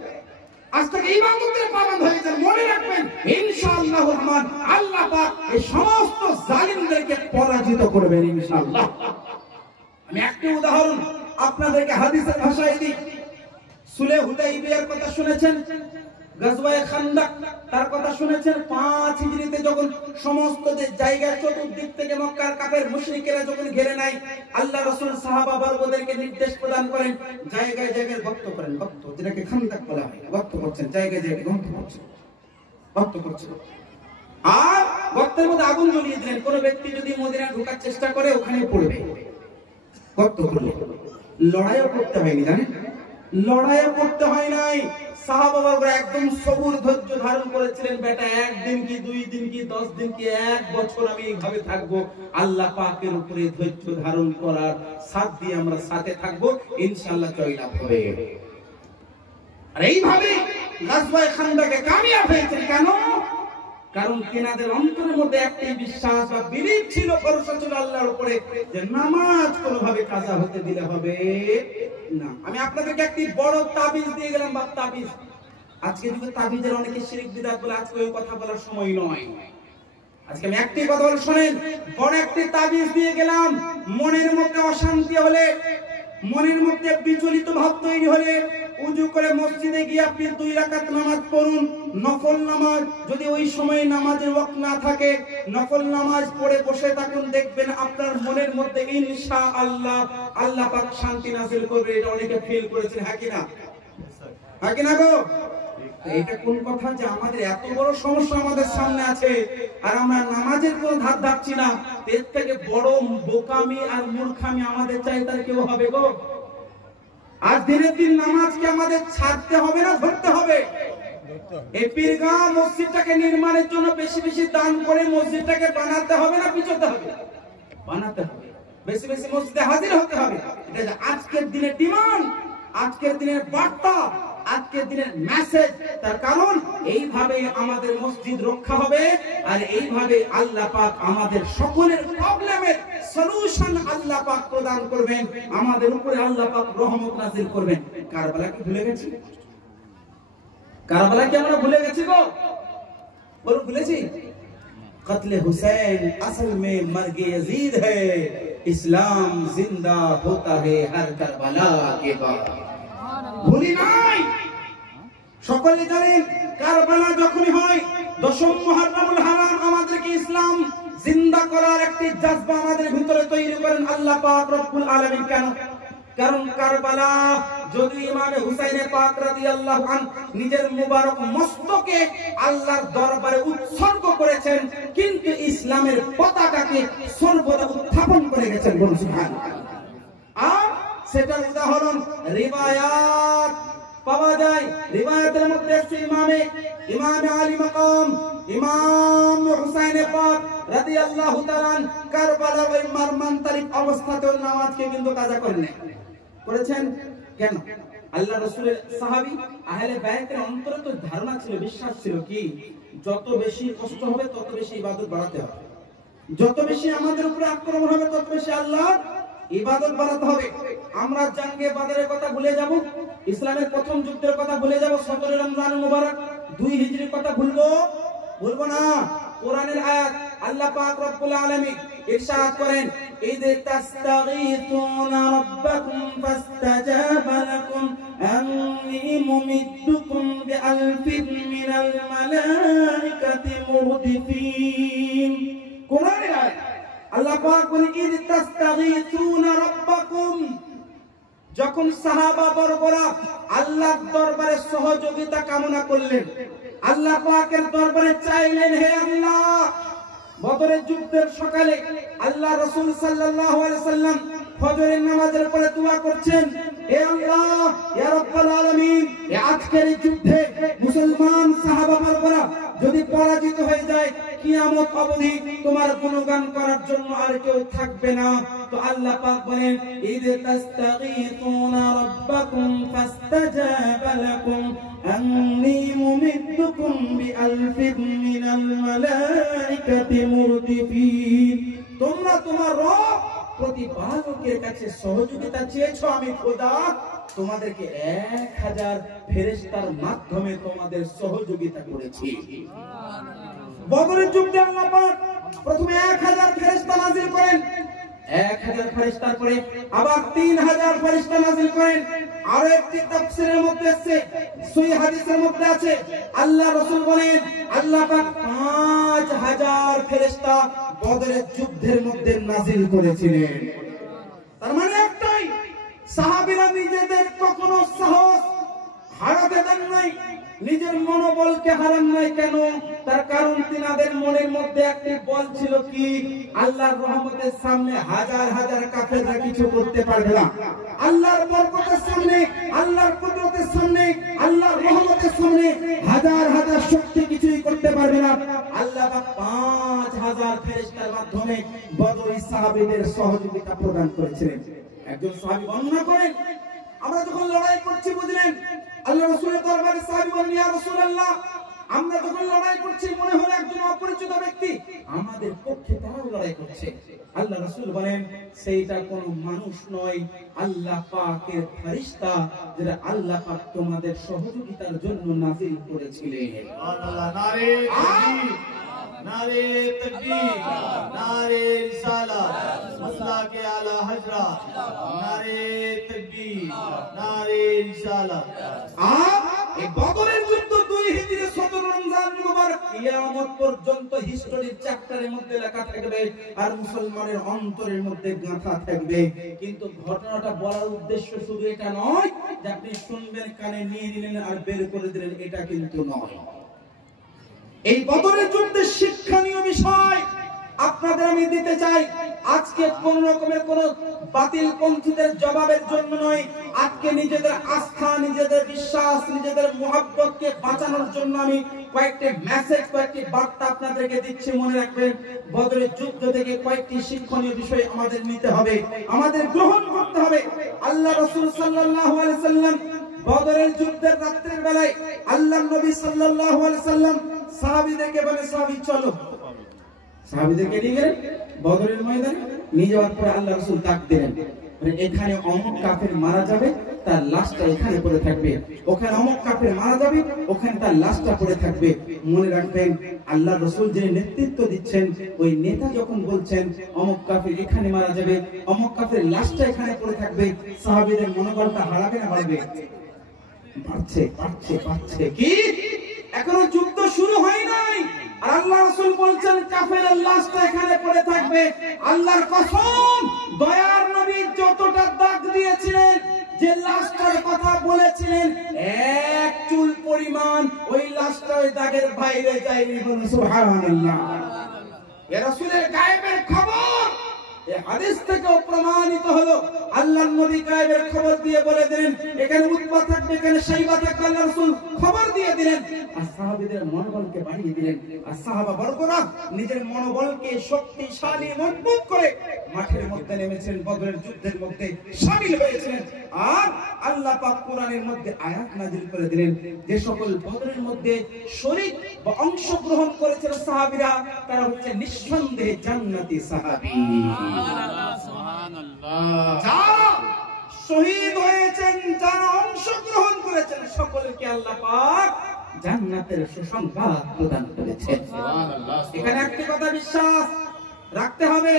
আজ থেকে ইবাদতের পাবন্দ হয়ে যান। মনে রাখবেন ইনশাআল্লাহ রহমান আল্লাহ পাক এই সমস্ত জালিমদেরকে পরাজিত করবেন ইনশাআল্লাহ। আমি একটি উদাহরণ আপনাদেরকে হাদিসের ভাষায় দিই। সুলে হুদাইবিয়ার কথা শুনেছেন, গজওয়ায়ে খান্দক তার কথা শুনেছেন। 5 হিজরিতে যখন সমস্ত যে জায়গা চতুর্দিক থেকে মক্কার কাফের মুশরিকেরা যখন ঘিরে নেয়, আল্লাহ রাসূল সাহাবাবর্গদেরকে নির্দেশ প্রদান করেন জায়গায় জায়গায় গর্ত করেন, গর্ত যেটাকে খান্দক বলা হয়, গর্ত করছেন, জায়গায় জায়গায় গর্ত করছেন, আর গর্তের মধ্যে আগুন জ্বালিয়ে দিলেন। কোন ব্যক্তি যদি মদিনা ঢোকার চেষ্টা করে ওখানে পড়বে, গর্ত করলে। লড়াইও করতে হয়নি, জানেন, লড়াইও করতে হয় নাই। সাহাবাবরা একদম সবুর ধৈর্য ধারণ করেছিলেন, বেটা একদিন কি 2 দিন কি 10 দিন কি 1 বছর আমি এইভাবে থাকবো, আল্লাহ পাকের উপরে ধৈর্য ধারণ করার সাথ দিয়ে আমরা সাথে থাকবো, ইনশাআল্লাহ জয়লাভ হবে। আর এইভাবে গাজওয়ায়ে খান্দকে কামিয়াব হয়েছেন। কেন? কারণ তেনাদের অন্তরের মধ্যে একটাই বিশ্বাস বা বিলিভ ছিল, ভরসা ছিল আল্লাহর উপরে, যে নামাজ কোনোভাবে কাজা হতে দিলে হবে না। আমি আপনাদেরকে একটি বড় তাবিজ দিয়ে গেলাম, বাপ তাবিজ। আজকে যুগে তাবিজের অনেকে শিরক বিদআত বলে, আজকে ওই কথা বলার সময় নয়। আজকে আমি একটি কথা বলে শুনেন, বড় একটি তাবিজ দিয়ে গেলাম। মনের মধ্যে অশান্তি হলে, মনের মধ্যে বিচলিত ভাব তৈরি হলে, উজু করে মসজিদে গিয়ে আপনি 2 রাকাত নামাজ পড়ুন, নফল নামাজ। যদি ওই সময় নামাজের ওয়াক্ত না থাকে, নফল নামাজ পড়ে বসে থাকুন, দেখবেন আপনার মনের মধ্যে ইনশাআল্লাহ আল্লাহ পাক শান্তি নাযিল করবে। এটা অনেকে ফিল করেছেন, হ্যাঁ কি না? হ্যাঁ কি না গো? এটা কোন কথা যে আমাদের এত বড় সমস্যা আমাদের সামনে আছে আর আমরা নামাজের কোনো ধার ধাপছি না। এর থেকে বড় বোকামি আর মূর্খামি আমাদের চাই তার কেউ হবে গো? আজ দিনের দিন নামাজকে আমাদের ছাড়তে হবে না ধরতে হবে? এই পীরগাঁও মসজিদটাকে নির্মাণের জন্য বেশি বেশি দান করে মসজিদটাকে বানাতে হবে না পিছোতে হবে? বানাতে হবে, বেশি বেশি মসজিদে হাজির হতে হবে। এটা আজকের দিনের ডিমান্ড, আজকের দিনের বার্তা, আজকের দিনের মেসেজ। তার কারণ এইভাবে আমাদের মসজিদ রক্ষা হবে, আর এইভাবে আল্লাহ পাক আমাদের সকলের প্রবলেমের সলিউশন আল্লাহ পাক প্রদান করবেন, আমাদের উপরে আল্লাহ পাক রহমত নাযিল করবেন। কারবালা কি ভুলে গেছি? কারবালা কি আমরা ভুলে গেছি গো? বলো ভুলেছি? कत्ल हुसैन असल में मर्ग यजीद है, इस्लाम जिंदा होता है हर करबला के बाद। ভুলি নাই, সকলে জানেন কারবালা যখনই হয় 10ম মুহররমুল হারাম, আমাদেরকে ইসলাম জিন্দা করার একটি জজবা আমাদের ভিতরে তৈরি করেন আল্লাহ পাক রব্বুল আলামিন। কেন? কারণ কারবালা যদি ইমাম হুসাইন পাক রাদিয়াল্লাহু আনহু নিজের মুবারক মস্তকে আল্লাহর দরবারে উৎসর্গ করেছেন, কিন্তু ইসলামের পতাকাকে সর্বদা উত্থাপন করে গেছেন, বলুন সুবহানাল্লাহ। আর সেটার উদাহরণ রিওয়ায়াত পাওয়া যায়। রিওয়ায়াতের মধ্যে আছে ইমামে আলী মাকাম ইমাম হুসাইন পাক রাদিয়াল্লাহু তাআলা কারবালার ওই মর্মান্তিক অবস্থাতেও নামাজকে কিন্তু কাজা করেছেন। কেন? আল্লাহ রাসূলের সাহাবী আহলে বাইতের অন্তরে তো ধারণা ছিল, বিশ্বাস ছিল কি যত বেশি কষ্ট হবে তত বেশি ইবাদত বাড়াতে হবে, যত বেশি আমাদের উপরে আক্রমণ হবে তত বেশি আল্লাহর ইবাদত বাড়াতে হবে। আমরা জাঙ্গে বাদরের কথা ভুলে যাব, ইসলামের প্রথম যুদ্ধের কথা ভুলে যাব, 17 রমজান মুবারক 2 হিজরির কথা ভুলবো না। কোরআনের আয়াত আল্লাহ পাক রব্বুল আলামিন ইরশাদ করেন, ইদ তাস্তাগীথুনা রাব্বাকুম ফাস্তাজাবা লাকুম আন্নী যখন সাহাবা বর্বরা আল্লাহর দরবারে সহযোগিতা কামনা করলেন, আল্লাহ পাকের দরবারে চাইলেন, হে আল্লাহ, বদরের যুদ্ধের সকালে আল্লাহ রাসূল সাল্লাল্লাহু আলাইহি সাল্লাম ফজরের নামাজের পরে দোয়া করছেন, হে আল্লাহ, ইয়া রাব্বাল আলামিন, এই আজকের এই যুদ্ধে মুসলমান সাহাবা বর্বরা যদি পরাজিত হয়ে যায়, কিয়ামত অবধি তোমার গুণগান করার জন্য আর কেউ থাকবে না। তো আল্লাহ পাক বলেন, ইদ তাস্তাগীথুনা রাব্বাকুম ফাস্তাজাবা লাকুম আন্নী মুমিদ্দুকুম বিআলফিন মিনাল মালাইকাতি মুরদিফিন। তোমরা তোমার রব প্রতিপালকের কাছে সহযোগিতা চেয়েছো, আমি খোদা তোমাদেরকে 1000 ফেরেশতার মাধ্যমে তোমাদের সহযোগিতা করেছি। বদরের যুদ্ধে আল্লাহ পাক প্রথমে 1000 ফেরেশতা নাযিল করেন, 1000 ফেরেশতার পরে আবার 3000 ফেরেশতা নাযিল করেন। আর একটি তাফসীরের মধ্যে আছে, সহিহ হাদিসের মধ্যে আছে, আল্লাহ রাসূল বলেন আল্লাহ পাক 5000 ফেরেশতা বদরের যুদ্ধের মধ্যে নাযিল করেছিলেন। তার মানে একটাই, সাহাবীরা নিজেদের কখনো সাহস হারাতে দেন নাই, নিজের মনোবলকে হারান নাই। কেন? তার কারণ তিনাদের মনের মধ্যে একটি বল ছিল, কি আল্লাহর রহমতের সামনে হাজার হাজার কাফেররা কিছু করতে পারবে না। আল্লাহর বরকতের সামনে, আল্লাহর কুদরতের সামনে, আল্লাহর রহমতের সামনে হাজার হাজার শক্তি কিছুই করতে পারবে না। আল্লাহ পাক 5000 ফেরেশতার মাধ্যমে বদরী সাহাবীদের সহযোগিতা প্রদান করেছিলেন। একজন সাহাবী বর্ণনা করেন, আমরা যখন লড়াই করছি, বুঝলেন, আল্লাহ রাসূলের দরবারে সাহাবী বলেন, ইয়া রাসূলুল্লাহ, আমরা যখন লড়াই করছি মনে হলো একজন অপরিচিত ব্যক্তি আমাদের পক্ষে তারাও লড়াই করছে। আল্লাহ রাসূল বলেন, সেইটা কোনো মানুষ নয়, আল্লাহ পাকের ফেরেশতা, যারা আল্লাহ পাক তোমাদের সহযোগিতার জন্য নাযিল করেছিলেন। সুবহানাল্লাহ। নারে তাকবীর, নারে তাকবীর, নারে রিসালাত, মাসলাকে আলা হযরত, নারে তাকবীর, নারে রিসালাত। আর এই বদরের যুদ্ধ 2 হিজরি 17 রমজান মুবারক কিয়ামত পর্যন্ত হিস্টরির চ্যাপ্টারের মধ্যে লেখা থাকবে আর মুসলমানের অন্তরের মধ্যে গাঁথা থাকবে। কিন্তু ঘটনাটা বলার উদ্দেশ্য শুধু এটা নয় যে আপনি শুনবেন, কানে নিয়ে নিলেন আর বের করে দিলেন, এটা কিন্তু নয়। এই বদরের যুদ্ধের শিক্ষণীয় বিষয় আপনাদের আমি দিতে চাই। আজকে কোন রকমের কোন বাতিল পন্থীদের জবাবের জন্য নয়, আজকে নিজেদের আস্থা, নিজেদের বিশ্বাস, নিজেদের মুহাব্বতকে বাঁচানোর জন্য আমি কয়েকটি মেসেজ, কয়েকটি বার্তা আপনাদেরকে দিচ্ছি। মনে রাখবেন, বদরের যুদ্ধ থেকে কয়েকটি শিক্ষণীয় বিষয় আমাদের নিতে হবে, আমাদের গ্রহণ করতে হবে। আল্লাহ রাসূল সাল্লাল্লাহু আলাইহি সাল্লাম বদরের যুদ্ধের রাতের বেলায় আল্লাহর নবী সাল্লাল্লাহু আলাইহি সাল্লাম সাহাবীদেরকে বলে, সাহাবী চলো। সাহাবীদেরকে নিয়ে গেলেন বদরের ময়দানে, নিয়ে যাওয়ার পরে আল্লাহ রাসূল ডাক দিলেন, মানে এখানে অমুক কাফের মারা যাবে, তার লাশটা এখানে পড়ে থাকবে, ওখানে অমুক কাফের মারা যাবে, ওখানে তার লাশটা পড়ে থাকবে। মনে রাখবেন, আল্লাহ রাসূল যে নেতৃত্ব দিচ্ছেন, ওই নেতা যখন বলছেন অমুক কাফের এখানে মারা যাবে, অমুক কাফের লাশটা এখানে পড়ে থাকবে, সাহাবীদের মনোবলটা হারাবে না বাড়বে? বাড়ছে, বাড়ছে, বাড়ছে। কি এখনো যুদ্ধ শুরু হয় নাই, আর আল্লাহ রাসূল বলছেন কাফেরের লাশটা এখানে পড়ে থাকবে। আল্লাহর কসম, দয়ার নবী যতটা দাগ দিয়েছিলেন, যে লাশটার কথা বলেছিলেন, এক চুল পরিমাণ ওই লাশটা ওই দাগের বাইরে যায়নি। বলুন সুবহানাল্লাহ। এ রাসূলের গায়েবের খবর এই হাদিস থেকেও প্রমাণিত হলো। আল্লাহর নবী গায়েবের খবর দিয়ে বলে দিলেন এখানে উতবা থাকবে, এখানে শাইবা থাকবে। আল্লাহর রাসূল খবর দিয়ে দিলেন আর সাহাবীদের মনোবলকে বাড়িয়ে দিলেন। আর সাহাবা বর্গরা নিজের মনোবলকে শক্তিশালী মজবুত করে মাঠের মধ্যে নেমেছেন, বদরের যুদ্ধের মধ্যে শামিল হয়েছিলেন। আর আল্লাহ পাক কোরআনের মধ্যে আয়াত নাযিল করে দিলেন, যে সকল বদরের মধ্যে শরীক বা অংশগ্রহণ করেছিল সাহাবীরা, তারা হচ্ছে নিঃসন্দেহে জান্নাতি সাহাবী। যারা শহীদ হয়েছেন, যারা অংশগ্রহণ করেছেন, সকলকে আল্লাহ পাক জান্নাতের সুসংবাদ প্রদান করেছেন। এখানে একটি কথা বিশ্বাস রাখতে হবে,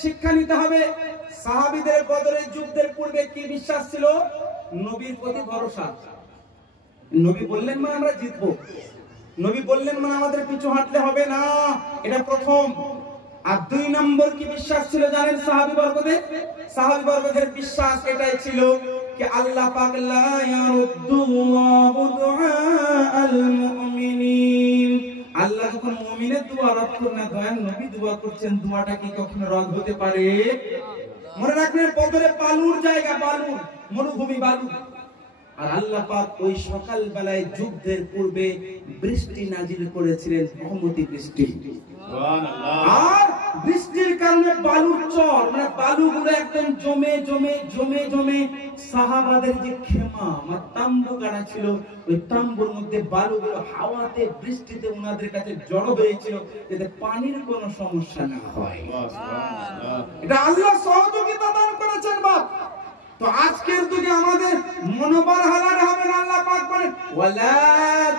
শিক্ষা নিতে হবে। সাহাবীদের বদরের যুদ্ধের পূর্বে কি বিশ্বাস ছিল? নবীর প্রতি ভরসা। নবী বললেন মানে আমরা জিতবো, নবী বললেন মানে আমাদের পিছু হাঁটলে হবে না, এটা প্রথম। আর 2 নম্বর কি বিশ্বাস ছিল জানেন? সাহাবী বর্গদের বিশ্বাস এটাই ছিল, कि अल्लाह पाक ला यारुद्दुल्लाहु दुआअल मुमिनीन আল্লাহ যখন মুমিনের দোয়া রদ করেন না দয়াল নবী দোয়া করছেন দোয়াটা কি কখনো রদ হতে পারে মনে রাখবেন বদরে বালুর জায়গা বালু মরুভূমি বালু আর আল্লাহ পাক ওই সকাল বেলায় যুদ্ধের পূর্বে বৃষ্টি নাজিল করেছিলেন রহমতি বৃষ্টি সুবহানাল্লাহ আর বৃষ্টির কারণে বালুর চর মানে বালুগুলো একদম জমে জমে জমে জমে সাহাবাদের যে খেমা বা তাম্বু গাড়া ছিল ওই তাম্বুর মধ্যে বালুগুলো হাওয়াতে বৃষ্টিতে ওনাদের কাছে জড়ো হয়েছিল যাতে পানির কোনো সমস্যা না হয় সুবহানাল্লাহ এটা আল্লাহ সহযোগিতা দান করেছেন বাপ তো আজকের যুগে আমাদের মনোবল হারাতে হবে না আল্লাহ পাক বলেন ওয়ালা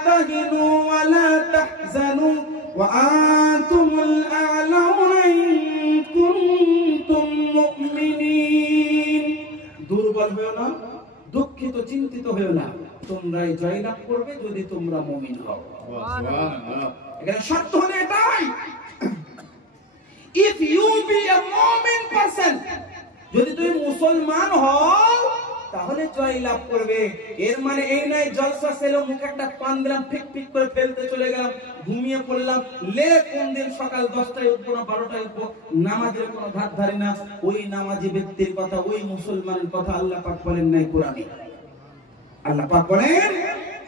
তাহিনু ওয়ালা তাহজানু ওয়া আনতুমুল আ'লাউনা ইন কুনতুম মুমিনিন দুর্বল হয়ো না দুঃখিত চিন্তিত হয়ো না তোমরাই জয়লাভ করবে যদি তোমরা মুমিন হও সুবহানাল্লাহ এখানে শর্ত হলো এটাই if you be a mu'min person যদি তুমি মুসলমান হও তাহলে জয় লাভ করবে এর মানে এই নয় জলসা ছিল মুখে একটা পান দিলাম ফিক ফিক করে ফেলতে চলে গেলাম ঘুমিয়ে পড়লাম লে কোন দিন সকাল 10টায় উঠবো না 12টায় উঠবো নামাজের কোনো ধার ধারি না ওই নামাজি ব্যক্তির কথা ওই মুসলমানের কথা আল্লাহ পাক বলেন নাই কোরআনে আল্লাহ পাক বলেন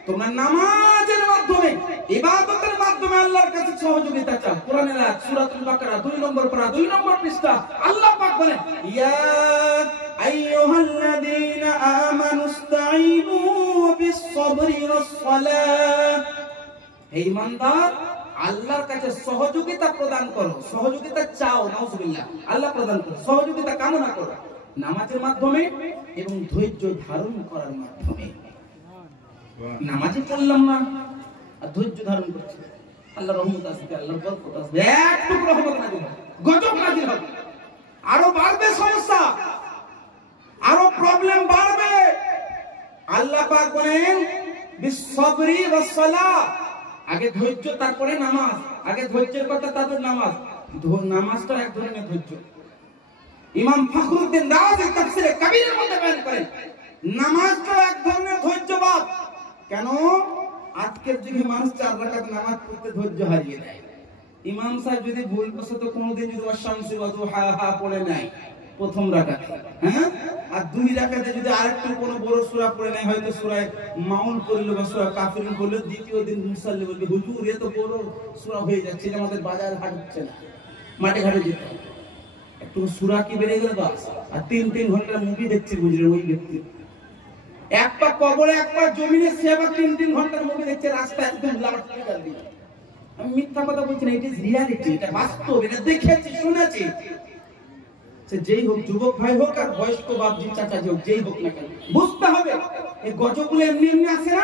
তোমরা নামাজের মাধ্যমে ইবাদতের মাধ্যমে আল্লাহর কাছে সহযোগিতা চাও কোরআনের আয়াত সূরাতুল বাকারা 2 নম্বর পারা 2 নম্বর পৃষ্ঠা আল্লাহ পাক বলেন ইয়া আইয়ুহাল্লাযীনা আমানুস্তাঈনু বিস-সাবরি ওয়াস-সালাহ হে ঈমানদার আল্লাহর কাছে সহযোগিতা প্রদান করো সহযোগিতা চাও নাউজুবিল্লাহ আল্লাহ প্রদান করো সহযোগিতা কামনা করো নামাজের মাধ্যমে এবং ধৈর্য ধারণ করার মাধ্যমে নামাজে পড়লাম না আর ধৈর্য ধারণ করছি আল্লাহর রহমত আসবে আল্লাহর বরকত আসবে একটু রহমত নাজিল হবে গজব নাজিল হবে আরো বাড়বে সমস্যা আরো প্রবলেম বাড়বে আল্লাহ পাক বলেন বিস-সাবরি ওয়াস-সালাহ আগে ধৈর্য তারপরে নামাজ আগে ধৈর্যের কথা তারপর নামাজ নামাজটা এক ধরনের ধৈর্য ইমাম ফখরুদ্দিন রাজি তাফসীরে কবিরের মধ্যে বয়ান করেন নামাজটা এক ধরনের ধৈর্য বাপ কেন আজকের যুগে মানুষ 4 রাকাত নামাজ পড়তে ধৈর্য হারিয়ে দেয় ইমাম সাহেব যদি ভুলবশত কোনোদিন যদি ওয়াশামসি ওয়া দুহাহা পড়ে নাই প্রথম রাকাত হ্যাঁ আর 2 রাকাতে যদি আরেকটু কোনো বড় সূরা পড়ে নাই হয়তো সূরা মাউন পড়লো বা সূরা কাফিরুন পড়লো দ্বিতীয় দিন মুসাল্লি বলবে হুজুর এ তো বড় সূরা হয়ে যাচ্ছে যে আমাদের বাজার হাট হচ্ছে না মাঠে ঘাটে যেতে একটু সূরা কি বেড়ে গেল বাস আর 3 ঘন্টা মুভি দেখছে বুঝলেন ওই ব্যক্তি একটা কবরে একটা জমিনে সেবা 3 ঘন্টার মুভি দেখছে রাস্তা একদম লাট করে দিয়ে আমি মিথ্যা কথা বলছি না ইট ইজ রিয়ালিটি এটা বাস্তব এটা দেখেছি শুনেছি সে যেই হোক যুবক ভাই হোক আর বয়স্ক বাপজি চাচাজি হোক যেই হোক না কেন বুঝতে হবে এই গজবগুলো এমনি এমনি আসে না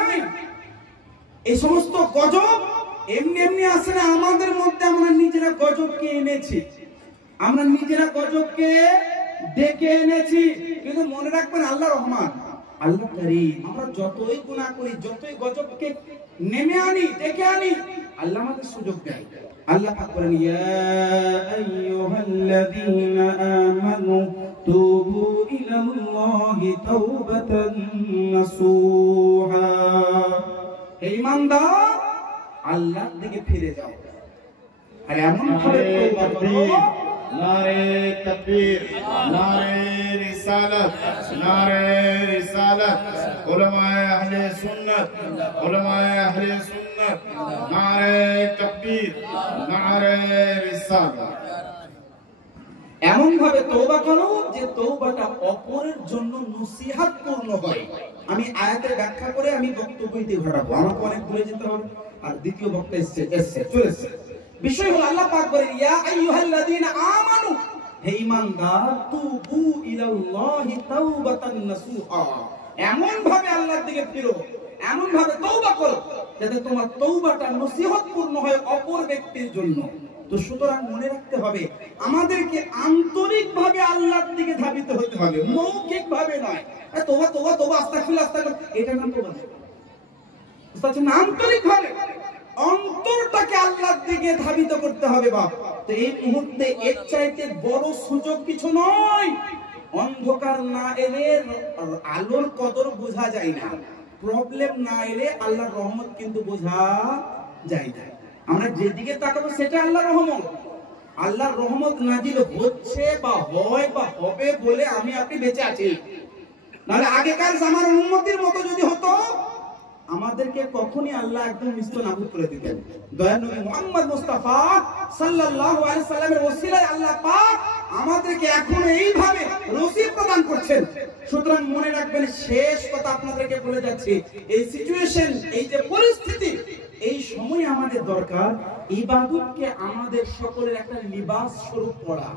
এই সমস্ত গজব এমনি এমনি আসে না আমাদের মধ্যে আমরা নিজেরা গজবকে এনেছি আমরা নিজেরা গজবকে ডেকে এনেছি কিন্তু মনে রাখবেন আল্লাহ রহমান আল্লাহ কারীম আমরা যতই গুনাহ করি যতই গজবকে নেমে আনি ডেকে আনি আল্লাহ আমাদের সুযোগ দেয় আল্লাহ পাক বলেন ইয়া আইয়ুহাল্লাযীনা আমানু তুবু ইলাল্লাহি তাওবাতান নাসুহা হে ঈমানদার আল্লাহর দিকে ফিরে যাও আর এমন ভাবে তওবা করো नारे तकबीर नारे रिसालत नारे रिसालत उलमाए अहले सुन्नत नारे तकबीर नारे रिसालत এমন ভাবে তওবা করো যে তওবাটা অপরের জন্য নসিহত পূর্ণ হয় আমি আয়াতের ব্যাখ্যা করে আমি বক্তব্যটি ঘটাবো আমাকে অনেক দূরে যেতে হবে আর দ্বিতীয় বক্তা চলেছে বিষয় হলো আল্লাহ পাক বলেন ইয়া আইয়ুহাল্লাযীনা আমানু হে ঈমানদার তুবু ইলাল্লাহি তাওবাতান নাসুহা এমন ভাবে আল্লাহর দিকে ফিরো এমন ভাবে তওবা করো যাতে তোমার তওবাটা নসিহত পূর্ণ হয় অপর ব্যক্তির জন্য তো সুতরাং মনে রাখতে হবে আমাদেরকে আন্তরিকভাবে আল্লাহর দিকে ধাবিত হতে হবে মৌখিকভাবে নয় তওবা তওবা তওবা আস্তাগফিরুল্লাহ আস্তাগফিরুল্লাহ এটা না তওবা বুঝতে না আন্তরিকভাবে অন্তরটাকে আল্লাহর দিকে ধাবিত করতে হবে বাপ তো এই মুহূর্তে এর চাইতে বড় সুযোগ কিছু নয় অন্ধকার না এলে আলোর কদর বোঝা যায় না, প্রবলেম না এলে আল্লাহর রহমত কিন্তু বোঝা যায় না। আমরা যেদিকে তাকাবো সেটা আল্লাহর রহমত। আল্লাহর রহমত নাজিল হচ্ছে বা হয় বা হবে বলে আমি আপনি বেঁচে আছি। নাহলে আগেকার জামানার উম্মতের মতো যদি হতো, আমাদেরকে কখনই আল্লাহ একদম নিস্তানাবুদ করে দিতেন। দয়ার নবী মুহাম্মদ মুস্তাফা সাল্লাল্লাহু আলাইহি সাল্লামের ওসিলায় আল্লাহ পাক আমাদেরকে এখন এইভাবে নসিব প্রদান করছেন। সুতরাং মনে রাখবেন, শেষ কথা আপনাদেরকে বলে যাচ্ছি, এই সিচুয়েশন, এই যে পরিস্থিতি, এই সময় আমাদের দরকার ইবাদতকে আমাদের সকলের একটা লিবাস স্বরূপ পড়া।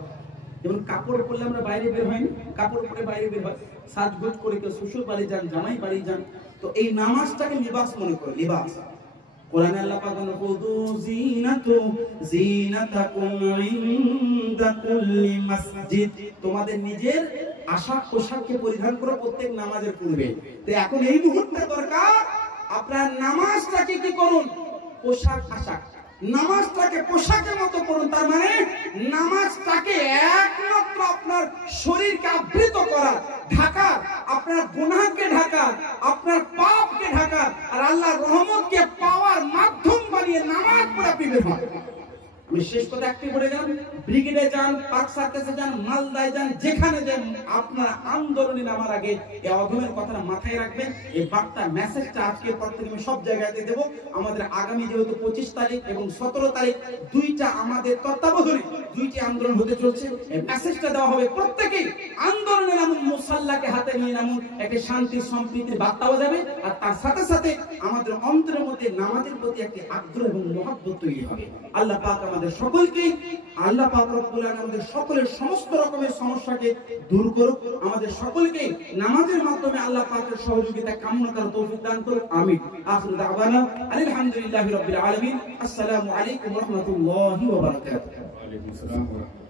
যেমন কাপড় পরলে আমরা বাইরে বের হই, কাপড় পরে বাইরে বের হয়, সাজগোজ করে কেউ শ্বশুর বাড়ি যান, জামাই বাড়ি যান, তো এই নামাজটাকে লিবাস মনে করে, লিবাস। কোরআনে আল্লাহ পাক বলেন, খুযু জিনাতাকুম ইনদা কুল্লি মাসজিদ, তোমাদের নিজের পোশাককে পরিধান করো প্রত্যেক নামাজের পূর্বে। তো এখন এই মুহূর্তে দরকার আপনার নামাজটাকে কি করুন, আশাক নামাজটাকে পোশাকের মতো করুন। তার মানে নামাজটাকে একমাত্র আপনার শরীরকে আবৃত করা, ঢাকা, আপনার গুনাহকে ঢাকা, আপনার পাপকে ঢাকা, আর আল্লাহর রহমতকে পাওয়ার মাধ্যম বানিয়ে নামাজ পড়া পিবে হয়। আমি শেষ কথা একটি বলে যান, ব্রিগেডে যান, পাক সার্কাসে যান, মালদায় যান, যেখানে যান, আপনার আন্দোলনে নামার আগে এই অধমের কথাটা মাথায় রাখবেন। এই বার্তা মেসেজটা আজকের পর থেকে আমি সব জায়গায় দেব। আমাদের আগামী যেহেতু 25 তারিখ এবং 17 তারিখ দুইটা আমাদের তত্ত্বাবধানে দুইটি আন্দোলন হতে চলছে, এই মেসেজটা দেওয়া হবে প্রত্যেকেই আন্দোলনে নামুন, মুসাল্লাকে হাতে নিয়ে নামুন, একটা শান্তি সম্প্রীতির বার্তাও যাবে, আর তার সাথে সাথে আমাদের অন্তরের মধ্যে নামাজের প্রতি একটি আগ্রহ এবং মহব্বত তৈরি হবে। আল্লাহ পাক আমাদের সকলকে, আল্লাহ পাক রব্বুল আলামিন আমাদের সকলের সমস্ত রকমের সমস্যাকে দূর করুক, আমাদের সকলকে নামাজের মাধ্যমে আল্লাহ পাকের সহযোগিতা কামনা করার তৌফিক দান করুক। আমিন। আখিরু দাওয়ানা আলহামদুলিল্লাহি রাব্বিল আলামিন। আসসালামু আলাইকুম ওয়া রাহমাতুল্লাহি ওয়া বারাকাতুহু। ওয়া আলাইকুম আসসালাম ওয়া রাহমাতুল্লাহ।